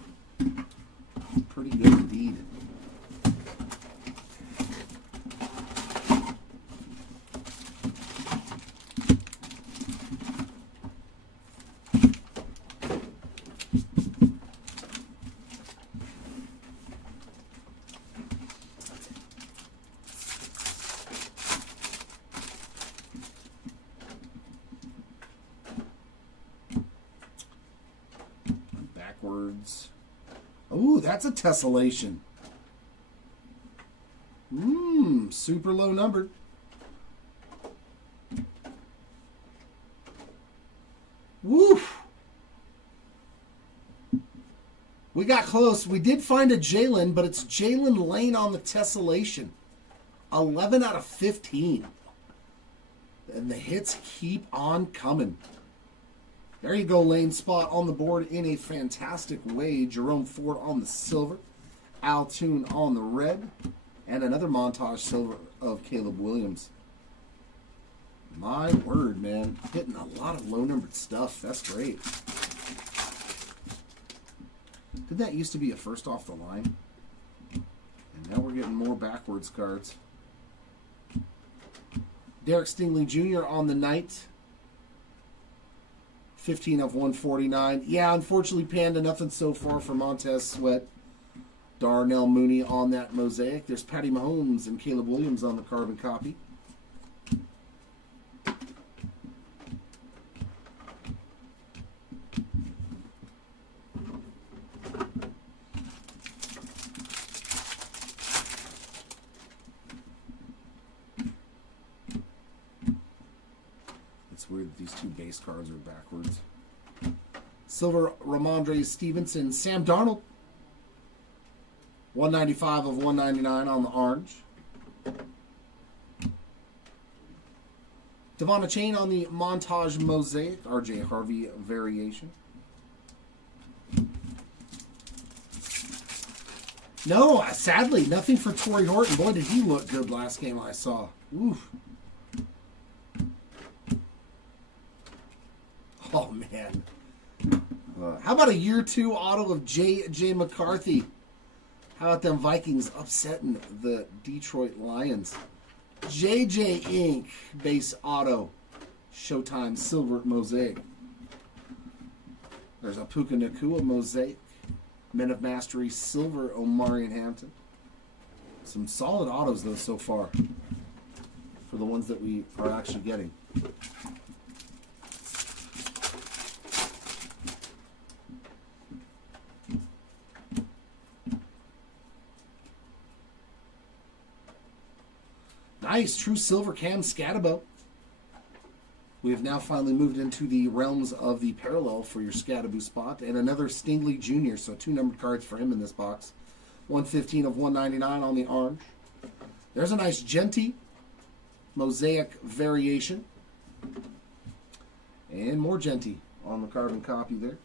Pretty good indeed. Backwards. Ooh, that's a tessellation. Super low numbered. Woof. We got close. We did find a Jalen, but it's Jalen Lane on the tessellation. 11 out of 15. And the hits keep on coming. There you go, Lane Spot on the board in a fantastic way. Jerome Ford on the silver. Al Toon on the red. And another montage silver of Caleb Williams. My word, man. Hitting a lot of low-numbered stuff. That's great. Didn't that used to be a first off the line? And now we're getting more backwards cards. Derek Stingley Jr. on the night. 15 of 149. Yeah, unfortunately, Panda, nothing so far for Montez Sweat. Darnell Mooney on that mosaic. There's Patty Mahomes and Caleb Williams on the carbon copy. It's weird that these two base cards are backwards. Silver, Ramondre Stevenson, Sam Darnold. 195 of 199 on the orange. Devon Chain on the montage mosaic. RJ Harvey variation. No, sadly, nothing for Torrey Horton. Boy, did he look good last game I saw. Oof. Oh, man. How about a year 2 auto of J.J. McCarthy? How about them Vikings upsetting the Detroit Lions? JJ Inc. base auto. Showtime silver mosaic. There's a Puka Nacua mosaic. Men of Mastery silver Omarion Hampton. Some solid autos though so far. For the ones that we are actually getting. Nice, true silver Cam Scatabo. We have now finally moved into the realms of the parallel for your Scatabo spot. And another Stingley Jr., so 2 numbered cards for him in this box. 115 of 199 on the orange. There's a nice Genty mosaic variation. And more Genty on the carbon copy there.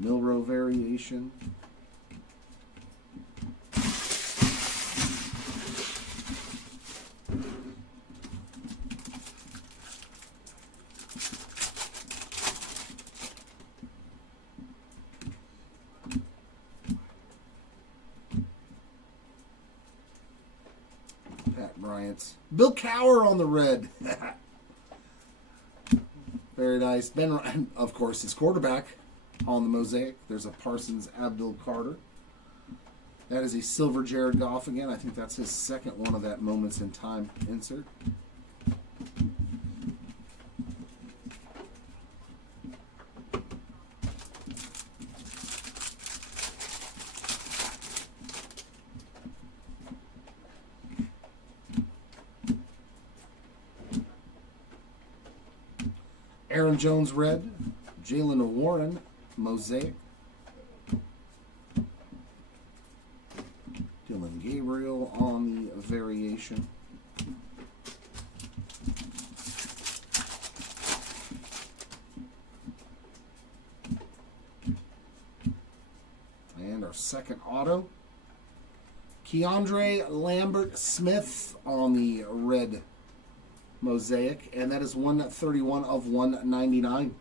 Milrow variation. Bryant's. Bill Cowher on the red. Very nice. Ben Ryan, of course, his quarterback on the mosaic. There's a Parsons Abdul Carter. That is a silver Jared Goff again. I think that's his second one of that Moments in Time insert. Aaron Jones red, Jalen Warren mosaic, Dylan Gabriel on the variation, and our second auto, Keandre Lambert Smith on the red mosaic, and that is 131 of 199.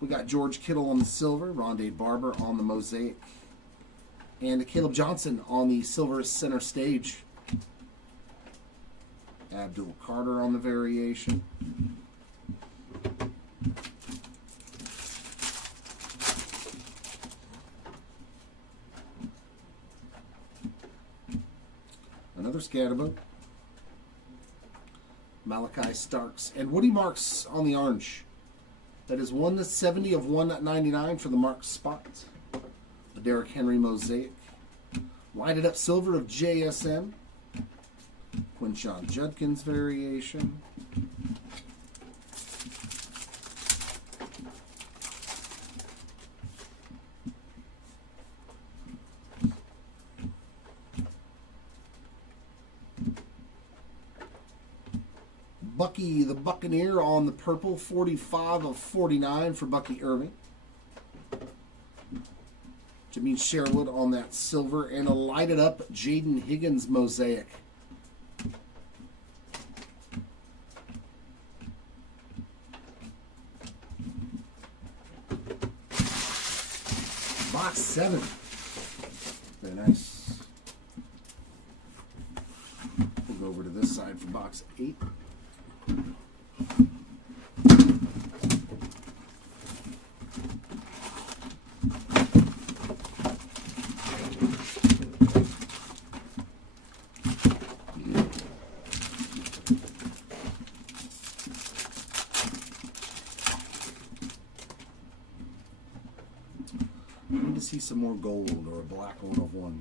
We got George Kittle on the silver, Rondé Barber on the mosaic, and Caleb Johnson on the silver center stage. Abdul Carter on the variation. Another Scatterbo. Malachi Starks, and Woody Marks on the orange. That is 170 of 199 for the Marks spot. The Derrick Henry mosaic. Lighted up silver of JSN. Quinshon Judkins variation. Bucky the Buccaneer on the purple, 45 of 49 for Bucky Irving. Jameed Sherwood on that silver, and a lighted up Jaden Higgins mosaic. Box 7. Very nice. We'll go over to this side for box 8. To see some more gold or a black 1/1,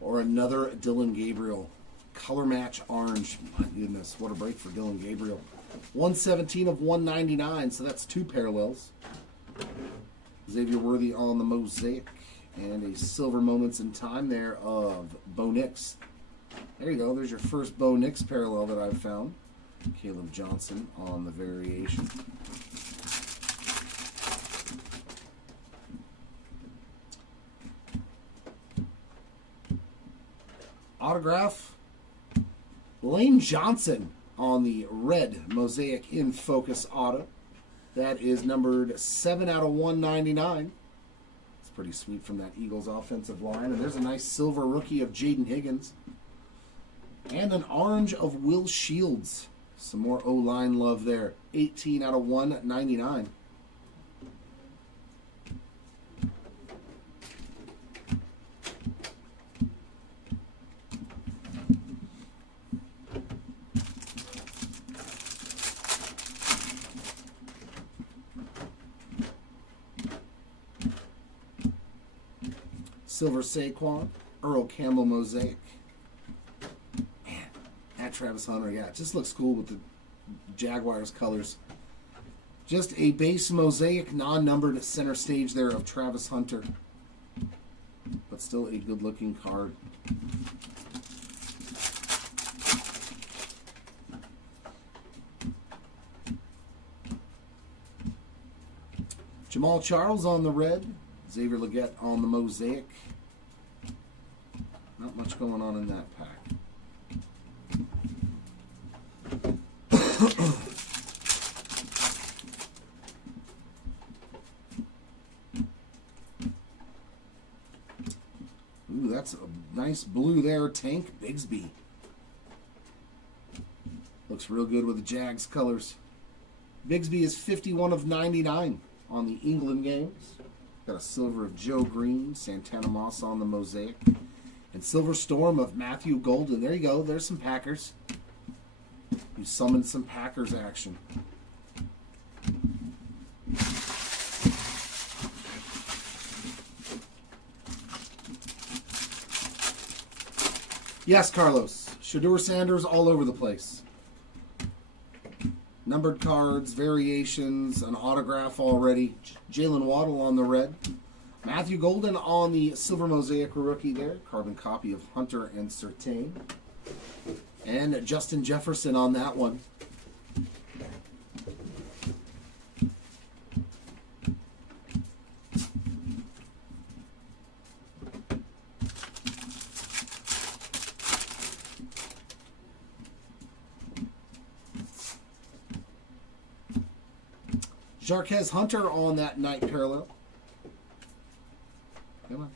or another Dylan Gabriel color match orange. My goodness, what a break for Dylan Gabriel. 117 of 199, so that's 2 parallels. Xavier Worthy on the mosaic, and a silver moments in time there of Bo Nix. There you go, there's your first Bo Nix parallel that I've found. Caleb Johnson on the variation. Autograph, Lane Johnson on the red mosaic in focus auto. That is numbered 7 out of 199. It's pretty sweet from that Eagles offensive line. And there's a nice silver rookie of Jaden Higgins. And an orange of Will Shields. Some more O-line love there. 18 out of 199. Silver Saquon, Earl Campbell mosaic. Man, that Travis Hunter, yeah, it just looks cool with the Jaguars colors. Just a base mosaic, non-numbered center stage there of Travis Hunter. But still a good-looking card. Jamal Charles on the red. Xavier Legette on the mosaic. Not much going on in that pack. Ooh, that's a nice blue there. Tank Bigsby. Looks real good with the Jags colors. Bigsby is 51 of 99 on the England games. Got a silver of Joe Green, Santana Moss on the mosaic, and silver storm of Matthew Golden. There you go. There's some Packers. You summoned some Packers action. Yes, Carlos. Shedeur Sanders all over the place. Numbered cards, variations, an autograph already. Jalen Waddle on the red. Matthew Golden on the silver mosaic rookie there. Carbon copy of Hunter and Surtain. And Justin Jefferson on that one. Jarquez Hunter on that night parallel. Come on.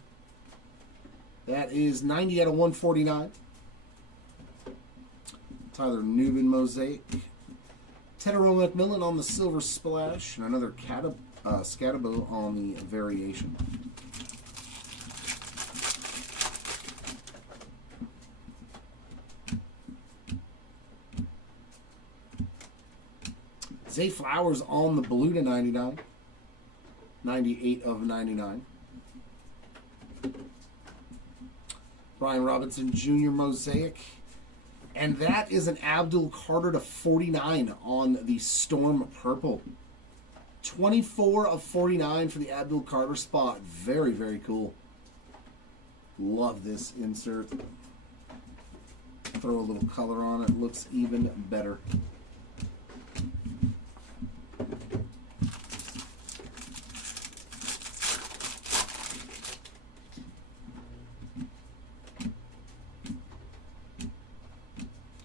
That is 90 out of 149. Tyler Nubin mosaic. Tedero McMillan on the silver splash. And another Scatabo on the variation. Zay Flowers on the blue to 99. 98 of 99. Brian Robinson Jr. mosaic. And that is an Abdul Carter to 49 on the Storm Purple. 24 of 49 for the Abdul Carter spot. Very, very cool. Love this insert. Throw a little color on it. Looks even better.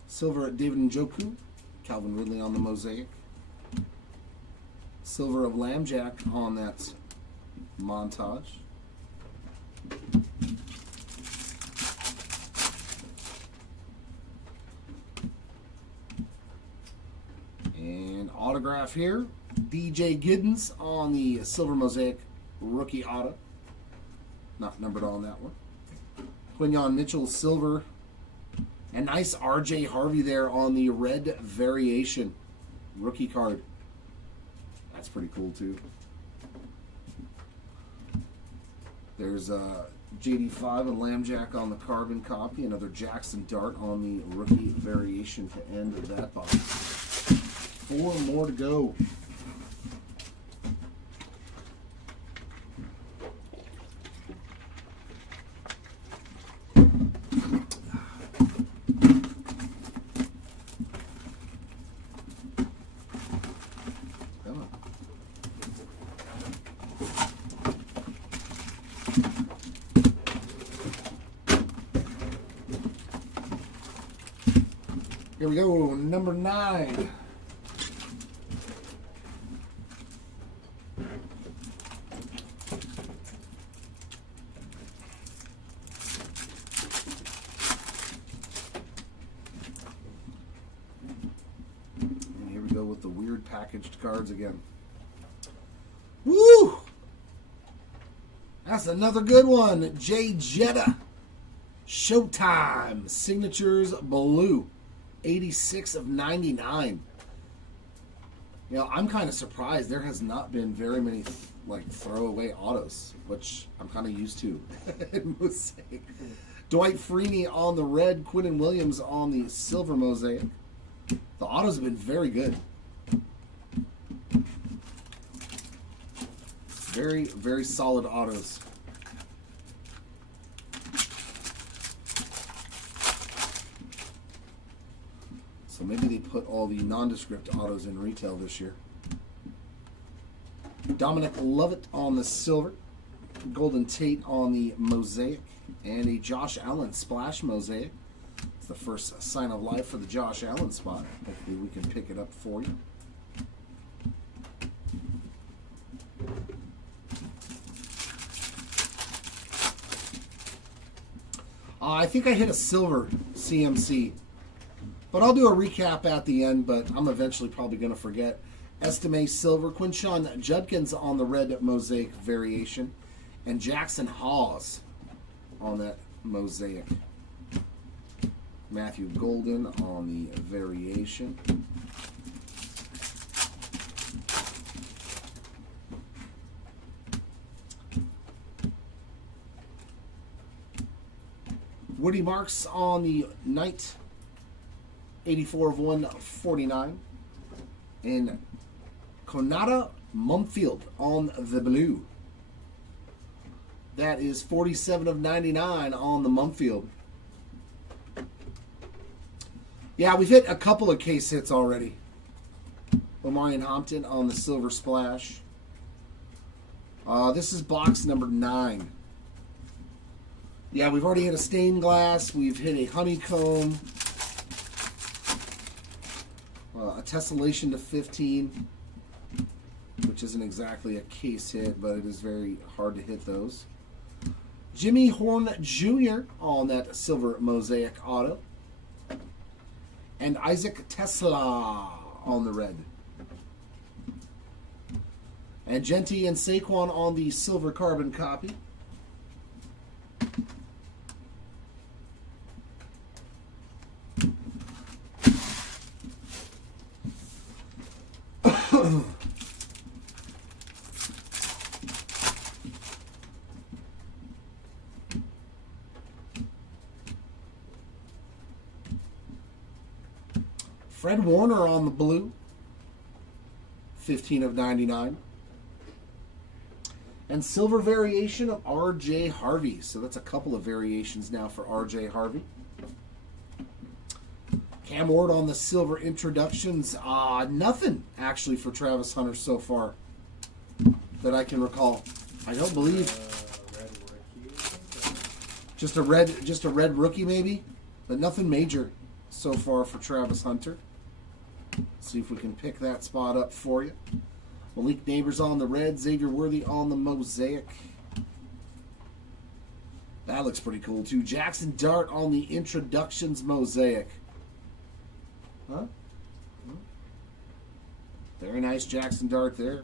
Silver at David Njoku. Calvin Ridley on the Mosaic. Silver of Lambjack on that montage. And autograph here. DJ Giddens on the Silver Mosaic rookie auto. Not numbered on that one. Quinyon Mitchell silver. And nice RJ Harvey there on the red variation rookie card. That's pretty cool too. There's JD5 and Lambjack on the carbon copy. Another Jackson Dart on the rookie variation to end that box. 4 more to go. Here we go, number 9. And here we go with the weird packaged cards again. Woo! That's another good one. Jay Jetta. Showtime. Signatures blue. 86 of 99. You know, I'm kind of surprised there has not been very many like throwaway autos, which I'm kind of used to in Mosaic. Dwight Freeney on the red, Quinnen Williams on the silver Mosaic. The autos have been very good. Very, very solid autos. So maybe they put all the nondescript autos in retail this year. Dominic Lovett on the silver. Golden Tate on the Mosaic. And a Josh Allen splash Mosaic. It's the first sign of life for the Josh Allen spot. Hopefully we can pick it up for you. I think I hit a silver CMC. But I'll do a recap at the end, but I'm eventually probably going to forget. Estime silver, Quinshon Judkins on the red Mosaic variation, and Jackson Hawes on that Mosaic. Matthew Golden on the variation. Woody Marks on the Knight. 84 of 149. And Konata Mumfield on the blue. That is 47 of 99 on the Mumfield. Yeah, we've hit a couple of case hits already. Omarion Hampton on the silver splash. This is box number 9. Yeah, we've already hit a stained glass. We've hit a honeycomb. A tessellation to 15, which isn't exactly a case hit, but it is very hard to hit those. Jimmy Horn Jr. on that silver Mosaic auto. And Isaac Tesla on the red. And Genty and Saquon on the silver carbon copy. Fred Warner on the blue, 15 of 99. And silver variation of R.J. Harvey. So that's a couple of variations now for R.J. Harvey. Cam Ward on the silver introductions. Nothing actually for Travis Hunter so far that I can recall. I don't believe. Red rookie. Just a red rookie maybe, but nothing major so far for Travis Hunter. See if we can pick that spot up for you. Malik Neighbors on the red, Xavier Worthy on the mosaic. That looks pretty cool too. Jackson Dart on the introductions mosaic. Huh? Very nice Jackson Dart there.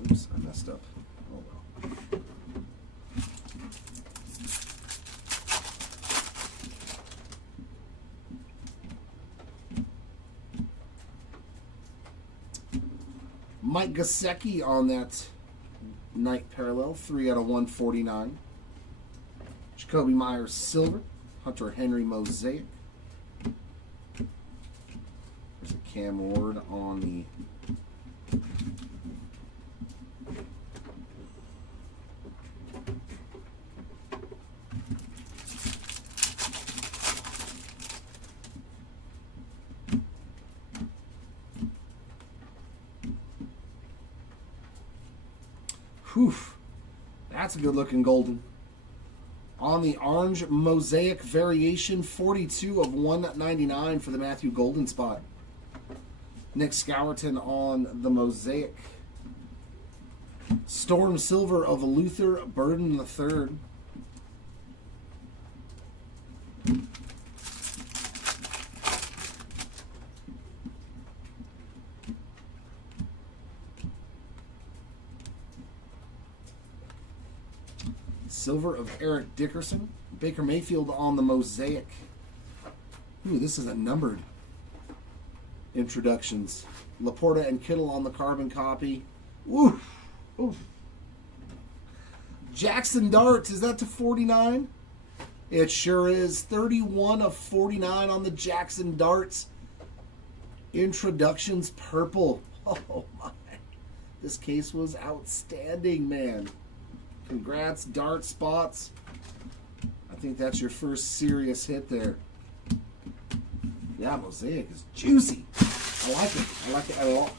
Oops, I messed up. Oh well. Mike Gesicki on that night parallel, 3 out of 149. Jacoby Myers silver, Hunter Henry mosaic. There's a Cam Ward on the Whew, that's a good looking golden. On the orange mosaic variation, 42 of 199 for the Matthew Golden spot. Nick Scowerton on the mosaic. Storm silver of Luther Burden III. Silver of Eric Dickerson. Baker Mayfield on the mosaic. Ooh, this is a numbered introductions. Laporta and Kittle on the carbon copy. Ooh. Ooh. Jackson Dart, is that to 49? It sure is. 31 of 49 on the Jackson Darts. Introductions purple. Oh my. This case was outstanding, man. Congrats, Dart Spots. I think that's your first serious hit there. Yeah, mosaic is juicy. I like it. I like it a lot.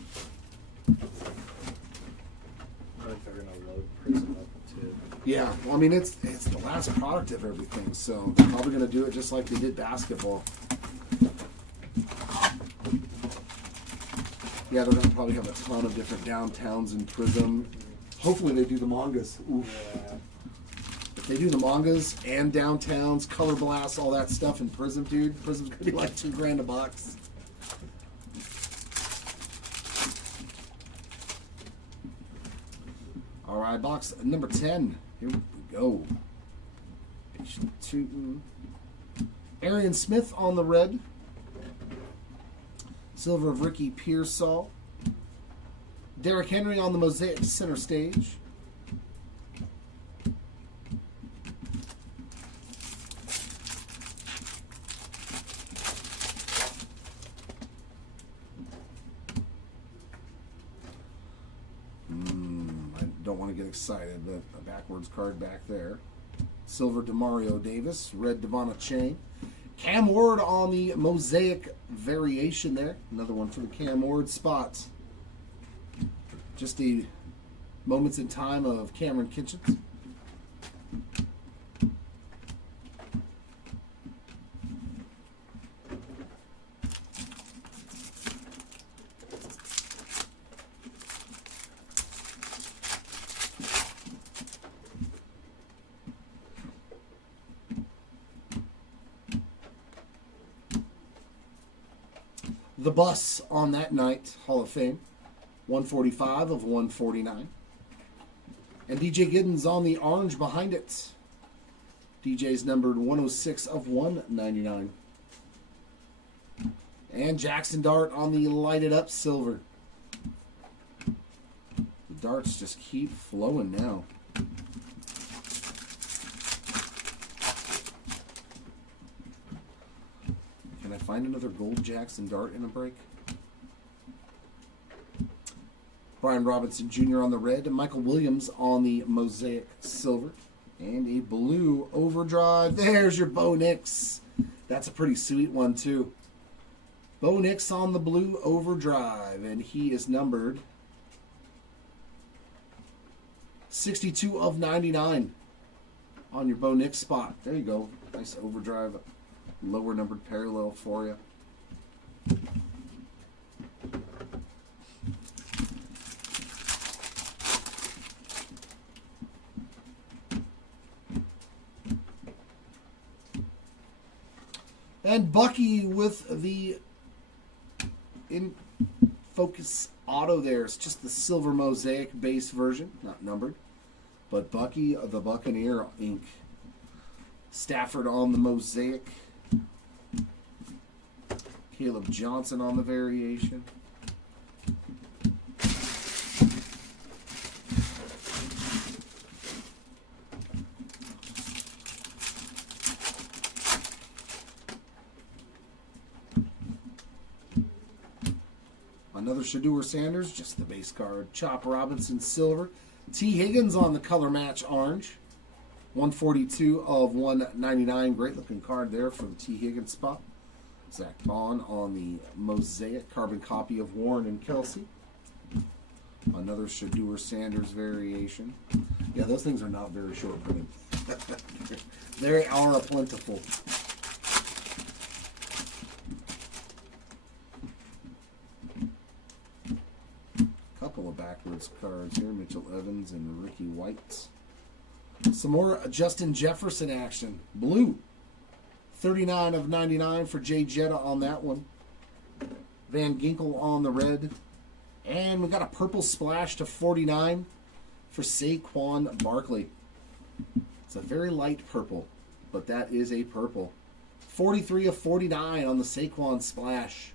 I think they're gonna load Prism up too. Yeah, well, I mean, it's the last product of everything, so they're probably going to do it just like they did basketball. Yeah, they're going to probably have a ton of different downtowns in Prism. Hopefully they do the mangas. Oof. Yeah. If they do the mangas and downtowns, color blasts, all that stuff in Prism, dude, Prism's going to be like $2,000 a box. All right, box number 10. Here we go. Arian Smith on the red. Silver of Ricky Pearsall. Derrick Henry on the mosaic center stage. I don't want to get excited, but a backwards card back there. Silver DeMario Davis, red Devon Chain. Cam Ward on the mosaic variation there. Another one for the Cam Ward spots. Just the moments in time of Cameron Kitchens. The Bus on that night, Hall of Fame. 145 of 149. And DJ Giddens on the orange behind it. DJ's numbered 106 of 199. And Jackson Dart on the lighted up silver. The darts just keep flowing now. Can I find another gold Jackson Dart in a break? Brian Robinson Jr. on the red, and Michael Williams on the mosaic silver. And a blue overdrive. There's your Bo Nix. That's a pretty sweet one, too. Bo Nix on the blue overdrive. And he is numbered 62 of 99 on your Bo Nix spot. There you go. Nice overdrive. Lower numbered parallel for you. And Bucky with the in focus auto there. It's just the silver mosaic base version, not numbered. But Bucky, the Buccaneer ink. Stafford on the mosaic. Caleb Johnson on the variation. Another Shedeur Sanders, just the base card. Chop Robinson silver. T. Higgins on the color match orange. 142 of 199. Great looking card there for the T. Higgins spot. Zach Bond on the mosaic carbon copy of Warren and Kelsey. Another Shedeur Sanders variation. Yeah, those things are not very short printed. They are plentiful. Couple of backwards cards here. Mitchell Evans and Ricky White. Some more Justin Jefferson action. Blue. 39 of 99 for Jay Jetta on that one. Van Ginkel on the red. And we got a purple splash to 49 for Saquon Barkley. It's a very light purple, but that is a purple. 43 of 49 on the Saquon splash.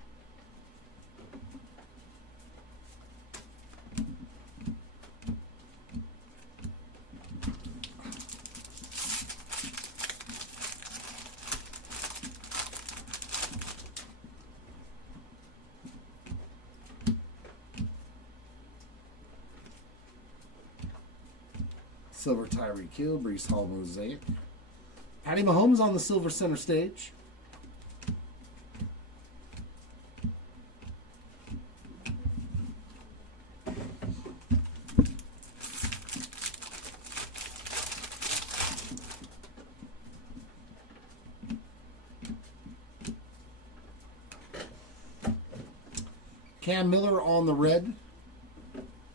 Silver Tyreek Hill, Breece Hall mosaic. Patty Mahomes on the silver center stage. Cam Miller on the red.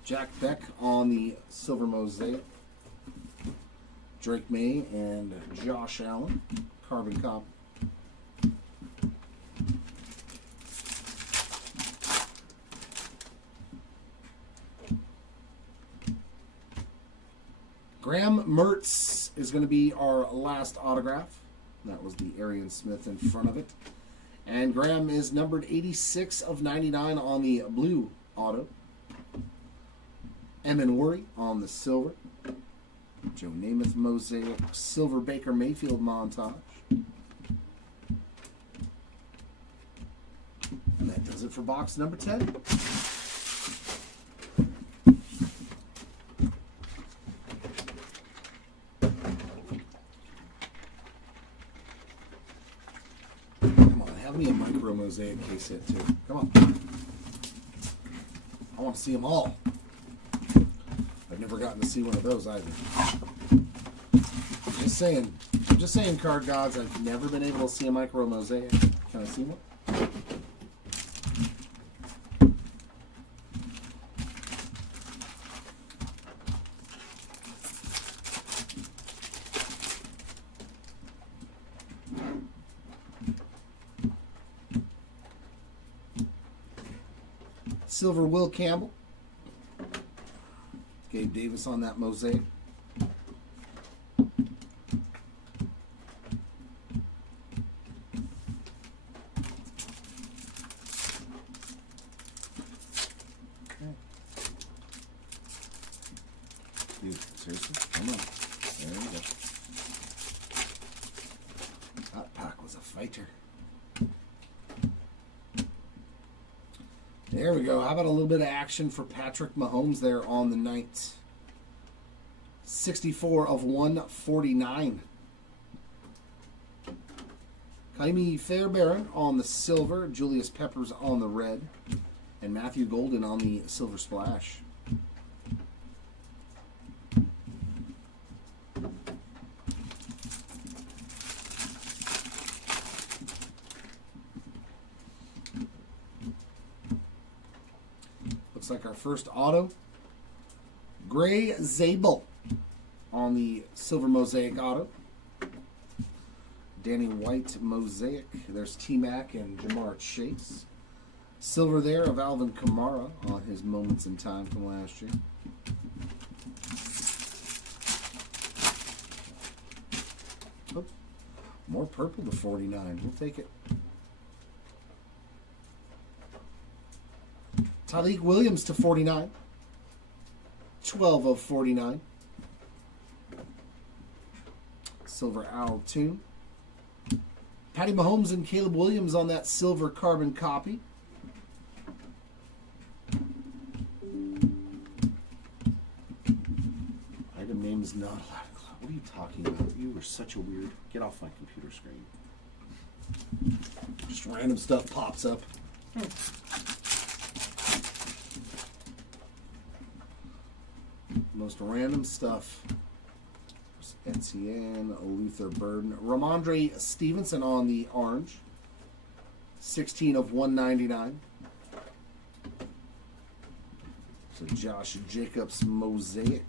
Jack Beck on the silver mosaic. Drake May and Josh Allen, carbon copy. Graham Mertz is going to be our last autograph. That was the Arian Smith in front of it. And Graham is numbered 86 of 99 on the blue auto. Emin Worry on the silver. Joe Namath mosaic, silver Baker Mayfield montage. And that does it for box number 10. Come on, have me a micro mosaic case hit too. Come on. I want to see them all. I've never gotten to see one of those either. Just saying, card gods, I've never been able to see a micro mosaic. Can I see one? Silver Will Campbell. Gabe Davis on that mosaic. Dude, seriously? Come on. There you go. That pack was a fighter. There we go. How about a little bit of action for Patrick Mahomes there on the night? 64 of 149. Jaime Fairbairn on the silver, Julius Peppers on the red, and Matthew Golden on the silver splash. Looks like our first auto. Gray Zabel on the silver mosaic auto. Danny White mosaic. There's T-Mac and Jamar Chase. Silver there of Alvin Kamara on his moments in time from last year. Oh, more purple to 49. We'll take it. Tyleek Williams to 49. 12 of 49. Silver Al Toon. Patty Mahomes and Caleb Williams on that silver carbon copy. Item name is not allowed. What are you talking about? You are such a weird. Get off my computer screen. Just random stuff pops up. Most random stuff. Etienne, Luther Burden. Ramondre Stevenson on the orange. 16 of 199. So Josh Jacobs mosaic.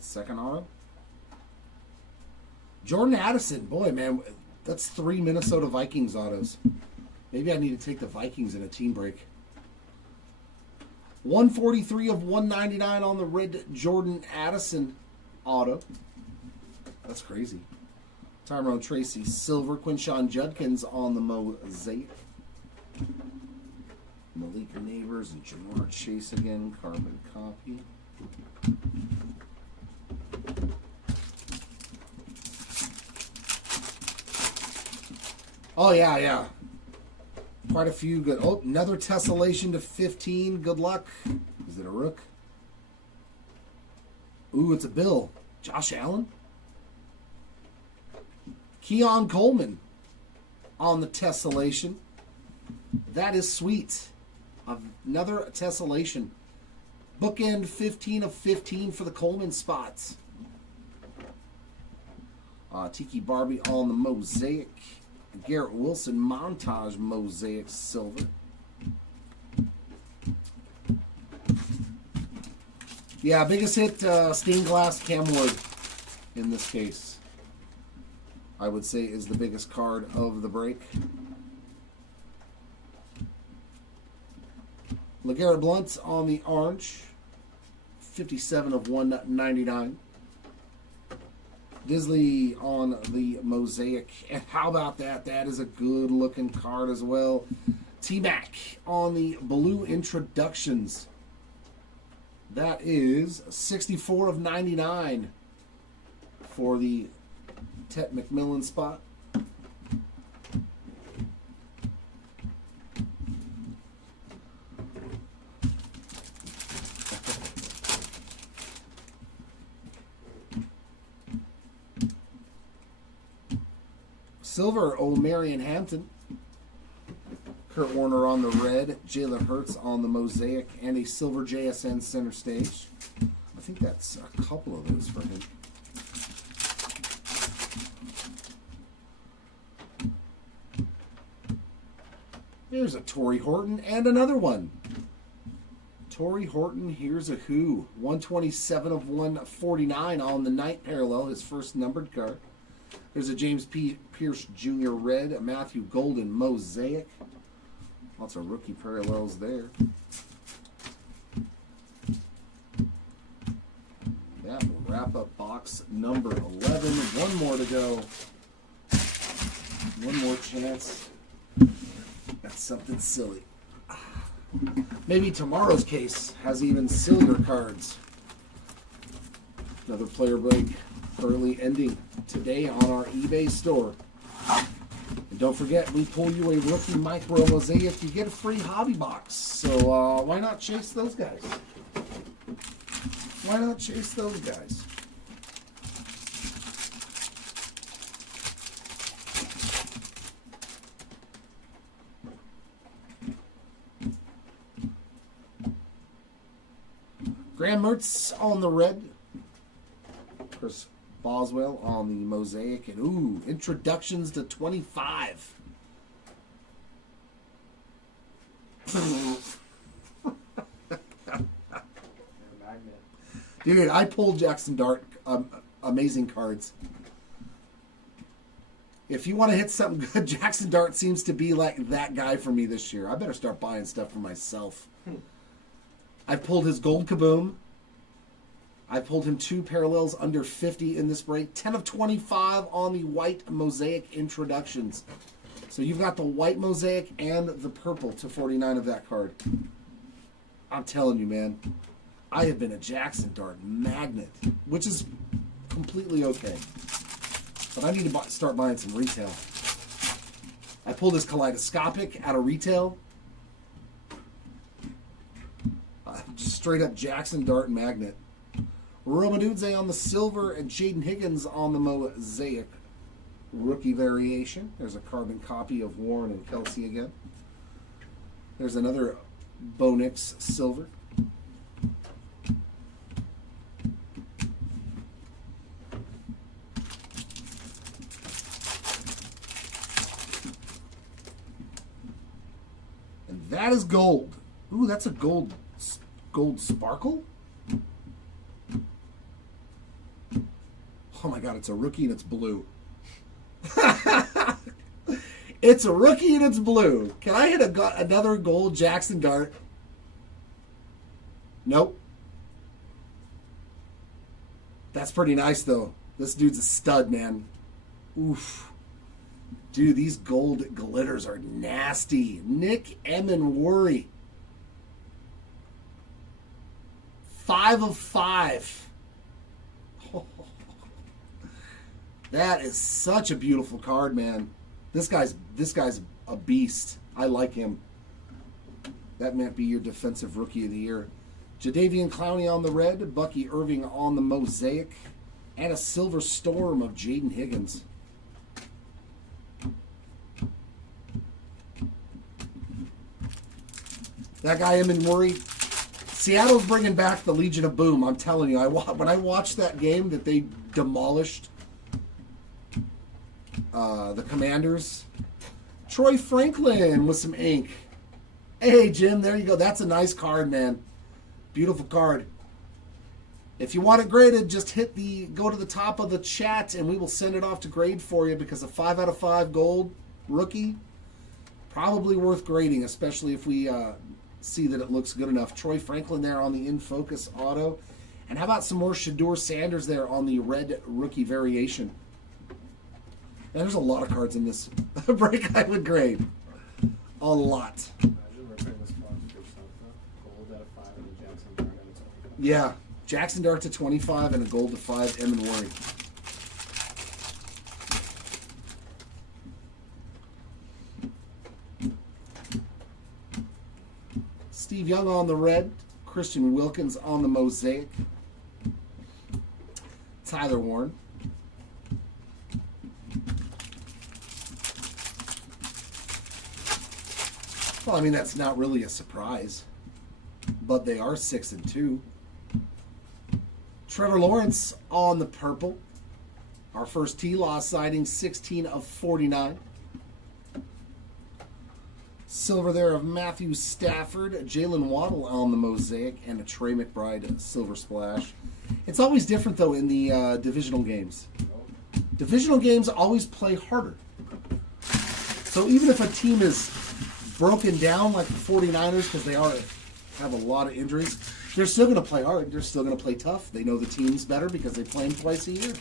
Second auto. Jordan Addison. Boy, man, that's 3 Minnesota Vikings autos. Maybe I need to take the Vikings in a team break. 143 of 199 on the red Jordan Addison auto. That's crazy. Tyrone Tracy silver. Quinshawn Judkins on the mosaic. Malik Neighbors and Jamar Chase again. Carbon copy. Oh, yeah. Quite a few good. Oh, another tessellation to 15. Good luck. Is it a rook? Ooh, it's a bill. Josh Allen. Keon Coleman on the tessellation. That is sweet. Another tessellation. Bookend 15 of 15 for the Coleman spots. Tiki Barbie on the mosaic. Garrett Wilson montage mosaic silver. Yeah, biggest hit stained glass Cam Wood in this case. I would say is the biggest card of the break. LeGarrette Blount on the orange. 57 of 199. Disley on the mosaic. And how about that? That is a good looking card as well. T-Mac on the blue introductions. That is 64 of 99 for the Tet McMillan spot. Silver, O'Marion Hampton. Kurt Warner on the red. Jalen Hurts on the mosaic. And a silver JSN center stage. I think that's a couple of those for him. There's a Torrey Horton and another one. Torrey Horton, here's a who. 127 of 149 on the night parallel, his first numbered card. There's a James Pierce Jr. red, a Matthew Golden mosaic. Lots of rookie parallels there. That will wrap up box number 11. One more to go. One more chance. That's something silly. Maybe tomorrow's case has even sillier cards. Another player break early ending today on our eBay store. And don't forget, we pull you a rookie micro mosaic, you get a free hobby box. So why not chase those guys? Why not chase those guys? Graham Mertz on the red. Chris Boswell on the mosaic. And ooh, introductions to 25. Dude, I pulled Jackson Dart amazing cards. If you want to hit something good, Jackson Dart seems to be like that guy for me this year. I better start buying stuff for myself. I've pulled his gold kaboom. I pulled him 2 parallels under 50 in this break. 10 of 25 on the white mosaic introductions. So you've got the white mosaic and the purple to 49 of that card. I'm telling you, man. I have been a Jackson Dart magnet, which is completely okay. But I need to start buying some retail. I pulled this kaleidoscopic out of retail. Just straight up Jackson Dart magnet. Romadudze on the silver and Jaden Higgins on the mosaic rookie variation. There's a carbon copy of Warren and Kelsey again. There's another Bo Nix silver. And that is gold. Ooh, that's a gold sparkle? Oh my god, it's a rookie and it's blue. It's a rookie and it's blue. Can I hit another gold Jackson Dart? Nope. That's pretty nice though. This dude's a stud, man. Oof. Dude, these gold glitters are nasty. Nick Emenworry. 5 of 5. Oh, that is such a beautiful card, man. This guy's a beast. I like him. That might be your defensive rookie of the year. Jadeveon Clowney on the red, Bucky Irving on the mosaic, and a silver storm of Jaden Higgins. That guy, Emenworry. Seattle's bringing back the Legion of Boom. I'm telling you, when I watched that game that they demolished the Commanders, Troy Franklin with some ink. Hey, Jim, there you go. That's a nice card, man. Beautiful card. If you want it graded, just go to the top of the chat, and we will send it off to grade for you, because a 5 out of 5 gold rookie, probably worth grading, especially if we see that it looks good enough. Troy Franklin there on the In Focus auto. And how about some more Shedeur Sanders there on the red rookie variation? Now, there's a lot of cards in this break I would grade. A lot. Imagine ripping this box for yourself, though. Gold at a 5 and a Jackson Dart at a 25. Yeah. Jackson Dart to 25 and a gold to 5, Emenworry. Steve Young on the red, Christian Wilkins on the mosaic, Tyler Warren. Well, I mean, that's not really a surprise, but they are 6 and 2. Trevor Lawrence on the purple. Our first T-Law sighting, 16 of 49. Silver there of Matthew Stafford, Jalen Waddle on the mosaic, and a Trey McBride silver splash. It's always different, though, in the divisional games. Divisional games always play harder. So even if a team is broken down like the 49ers, because they have a lot of injuries, they're still going to play hard. They're still going to play tough. They know the teams better because they play them twice a year.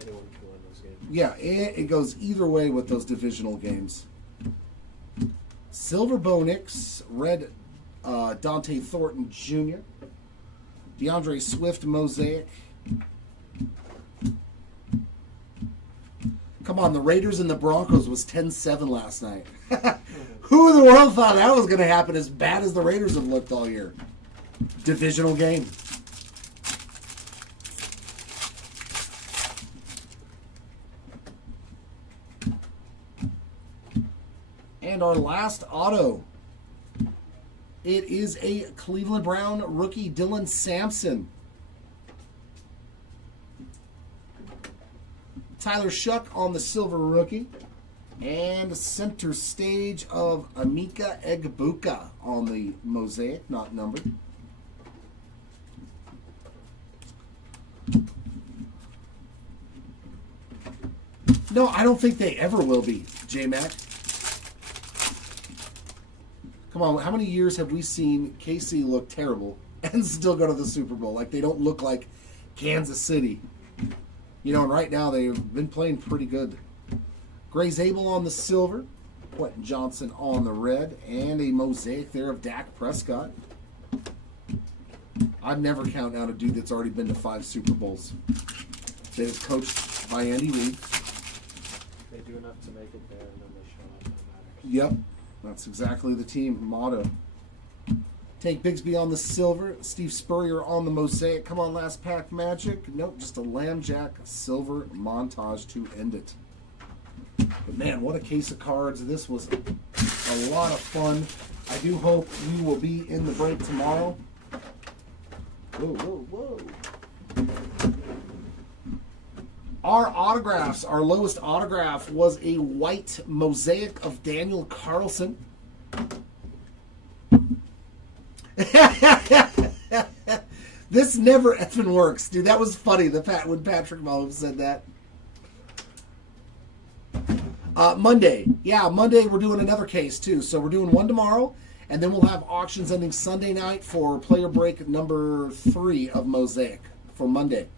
Anyone can win those games. Yeah, it goes either way with those divisional games. Silver Bo Nix, red Dante Thornton Jr., DeAndre Swift Mosaic. Come on, the Raiders and the Broncos was 10-7 last night. Who in the world thought that was going to happen as bad as the Raiders have looked all year? Divisional game. And our last auto. It is a Cleveland Brown rookie, Dylan Sampson. Tyler Shuck on the silver rookie. And center stage of Emeka Egbuka on the Mosaic, not numbered. No, I don't think they ever will be, J-Mac. Come on, how many years have we seen KC look terrible and still go to the Super Bowl? Like, they don't look like Kansas City. You know, and right now they've been playing pretty good. Gray Zabel on the silver. Quentin Johnson on the red. And a Mosaic there of Dak Prescott. I'd never count out a dude that's already been to 5 Super Bowls. That is coached by Andy Reid. They do enough to make it there, and then they show up. And it matters. Yep. That's exactly the team motto. Tank Bigsby on the silver. Steve Spurrier on the Mosaic. Come on, last pack magic. Nope, just a Lambjack silver montage to end it. But man, what a case of cards. This was a lot of fun. I do hope you will be in the break tomorrow. Whoa, whoa, whoa. Our autographs, our lowest autograph was a white Mosaic of Daniel Carlson. This never effing works, dude. That was funny. When Patrick Mahomes said that. Monday. Yeah, Monday we're doing another case too. So we're doing one tomorrow, and then we'll have auctions ending Sunday night for player break number 3 of Mosaic for Monday.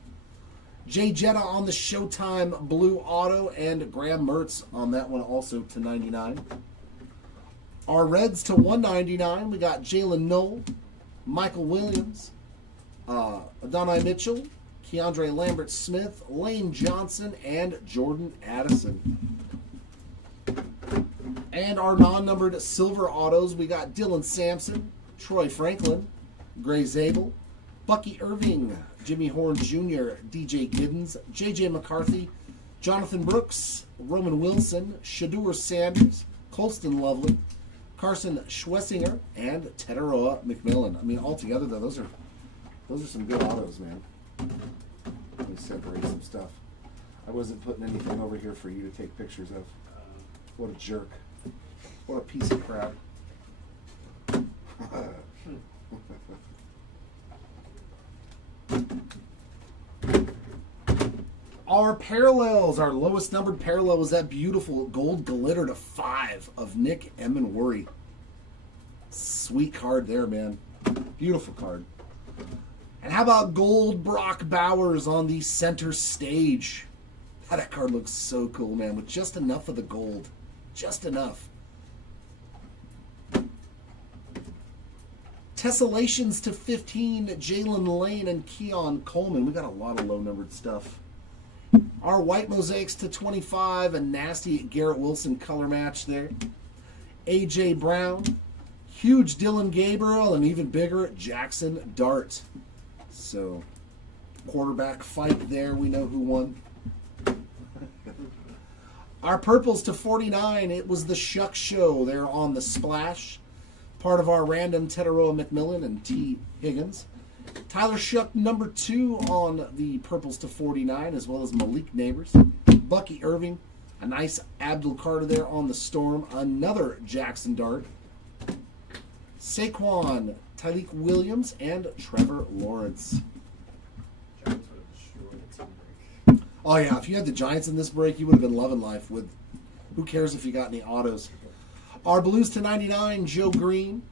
Jay Jetta on the Showtime blue auto, and Graham Mertz on that one also to 99. Our Reds to 199. We got Jalen Noel, Michael Williams, Adonai Mitchell, Keandre Lambert-Smith, Lane Johnson, and Jordan Addison. And our non-numbered silver autos, we got Dylan Sampson, Troy Franklin, Gray Zabel, Bucky Irving, Jimmy Horn Jr., DJ Giddens, J.J. McCarthy, Jonathan Brooks, Roman Wilson, Shadur Sanders, Colston Lovely, Carson Schwessinger, and Tetaroa McMillan. I mean, altogether, though, those are some good autos, man. Let me separate some stuff. I wasn't putting anything over here for you to take pictures of. What a jerk. What a piece of crap. Our parallels, our lowest numbered parallel was that beautiful gold glitter to 5 of Nick Emenworry. Sweet card there, man. Beautiful card. And how about gold Brock Bowers on the center stage? That card looks so cool, man, with just enough of the gold. Just enough. Tessellations to 15, Jalen Lane and Keon Coleman. We got a lot of low-numbered stuff. Our white mosaics to 25, a nasty Garrett Wilson color match there. A.J. Brown, huge Dylan Gabriel, and even bigger Jackson Dart. So, quarterback fight there. We know who won. Our purples to 49, it was the Shuck Show there on the splash. Part of our random Tetaroa McMillan and T. Higgins. Tyler Shuck, number 2 on the purples to 49, as well as Malik Neighbors. Bucky Irving, a nice Abdul Carter there on the Storm. Another Jackson Dart. Saquon, Tyleek Williams, and Trevor Lawrence. Giants would have destroyed the team break. Oh yeah, if you had the Giants in this break, you would have been loving life with, who cares if you got any autos. Our blues to 99, Joe Green,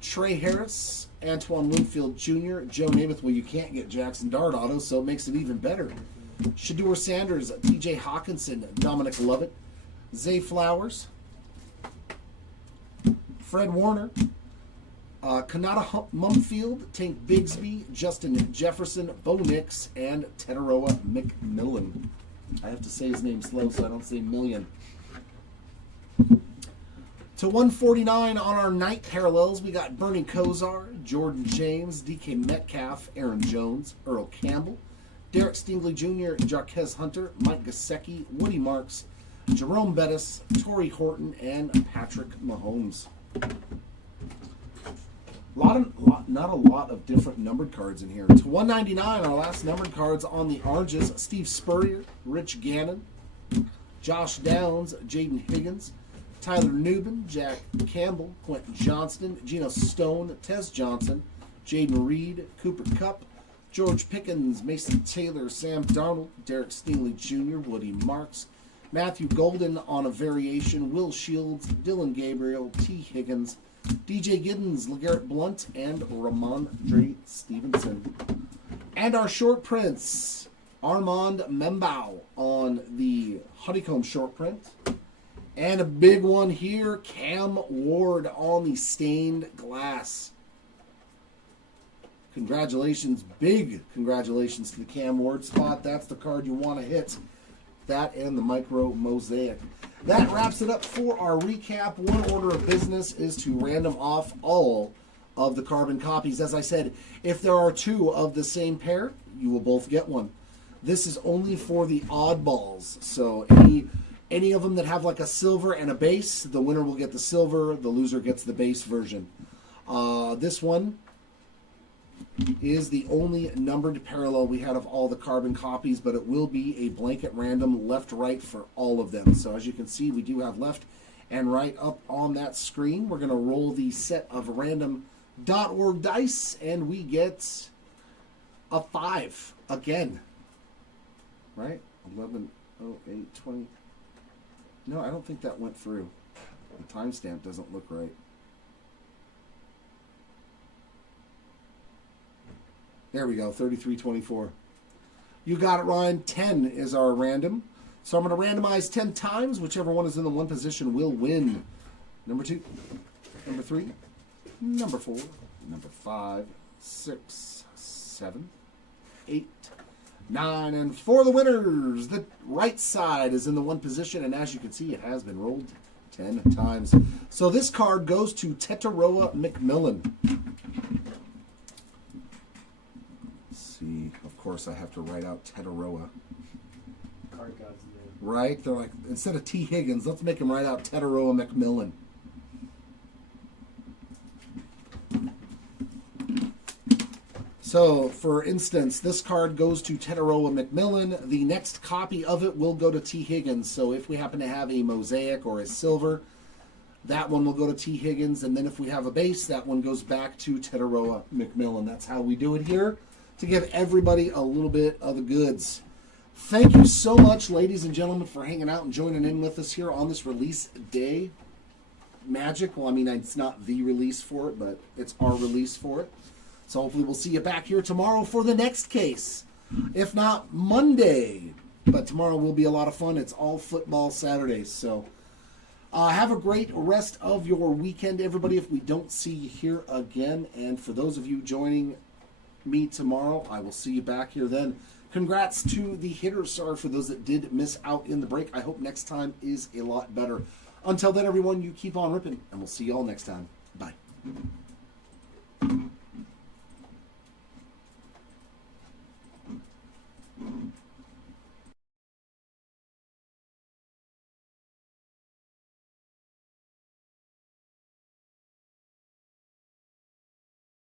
Trey Harris, Antoine Winfield Jr., Joe Namath. Well, you can't get Jackson Dart autos, so it makes it even better. Shadur Sanders, TJ Hawkinson, Dominic Lovett, Zay Flowers, Fred Warner, Kanata Mumfield, Tank Bigsby, Justin Jefferson, Bo Nix, and Tetaroa McMillan. I have to say his name slow so I don't say million. To 149 on our night parallels, we got Bernie Kosar, Jordan James, DK Metcalf, Aaron Jones, Earl Campbell, Derek Stingley Jr., Jarquez Hunter, Mike Gesicki, Woody Marks, Jerome Bettis, Torrey Horton, and Patrick Mahomes. Not a lot of different numbered cards in here. To 199, our last numbered cards on the oranges: Steve Spurrier, Rich Gannon, Josh Downs, Jaden Higgins, Tyler Newbin, Jack Campbell, Quentin Johnston, Geno Stone, Tez Johnson, Jaden Reed, Cooper Kupp, George Pickens, Mason Taylor, Sam Darnold, Derek Stingley Jr., Woody Marks, Matthew Golden on a variation, Will Shields, Dylan Gabriel, T. Higgins, DJ Giddens, LeGarrette Blunt, and Ramondre Stevenson. And our short prints, Armand Membao on the honeycomb short print. And a big one here, Cam Ward on the stained glass. Congratulations, big congratulations to the Cam Ward spot. That's the card you want to hit. That and the micro mosaic. That wraps it up for our recap. One order of business is to random off all of the carbon copies. As I said, if there are two of the same pair, you will both get one. This is only for the oddballs. So any of them that have like a silver and a base, the winner will get the silver, the loser gets the base version. This one is the only numbered parallel we had of all the carbon copies, but it will be a blanket random left-right for all of them. So as you can see, we do have left and right up on that screen. We're going to roll the set of random.org dice, and we get a 5 again. Right? 11, 08, 20. No, I don't think that went through. The timestamp doesn't look right. There we go, 3324. You got it, Ryan. 10 is our random. So I'm going to randomize 10 times. Whichever one is in the one position will win. Number 2, number 3, number 4, number 5, 6, 7, 8, 9, and for the winners, the right side is in the one position, and as you can see, it has been rolled 10 times. So this card goes to Tetaroa McMillan. Of course, I have to write out Tetaroa. Card God's name. Right? They're like, instead of T. Higgins, let's make him write out Tetaroa McMillan. So, for instance, this card goes to Tetaroa McMillan. The next copy of it will go to T. Higgins. So if we happen to have a mosaic or a silver, that one will go to T. Higgins. And then if we have a base, that one goes back to Tetaroa McMillan. That's how we do it here, to give everybody a little bit of the goods. Thank you so much, ladies and gentlemen, for hanging out and joining in with us here on this release day magic. Well, I mean, it's not the release for it, but it's our release for it. So hopefully we'll see you back here tomorrow for the next case. If not, Monday. But tomorrow will be a lot of fun. It's all football Saturdays. So have a great rest of your weekend, everybody, if we don't see you here again. And for those of you joining me tomorrow, I will see you back here then. Congrats to the hitters. Sorry for those that did miss out in the break. I hope next time is a lot better. Until then, everyone, you keep on ripping, and we'll see you all next time. Bye.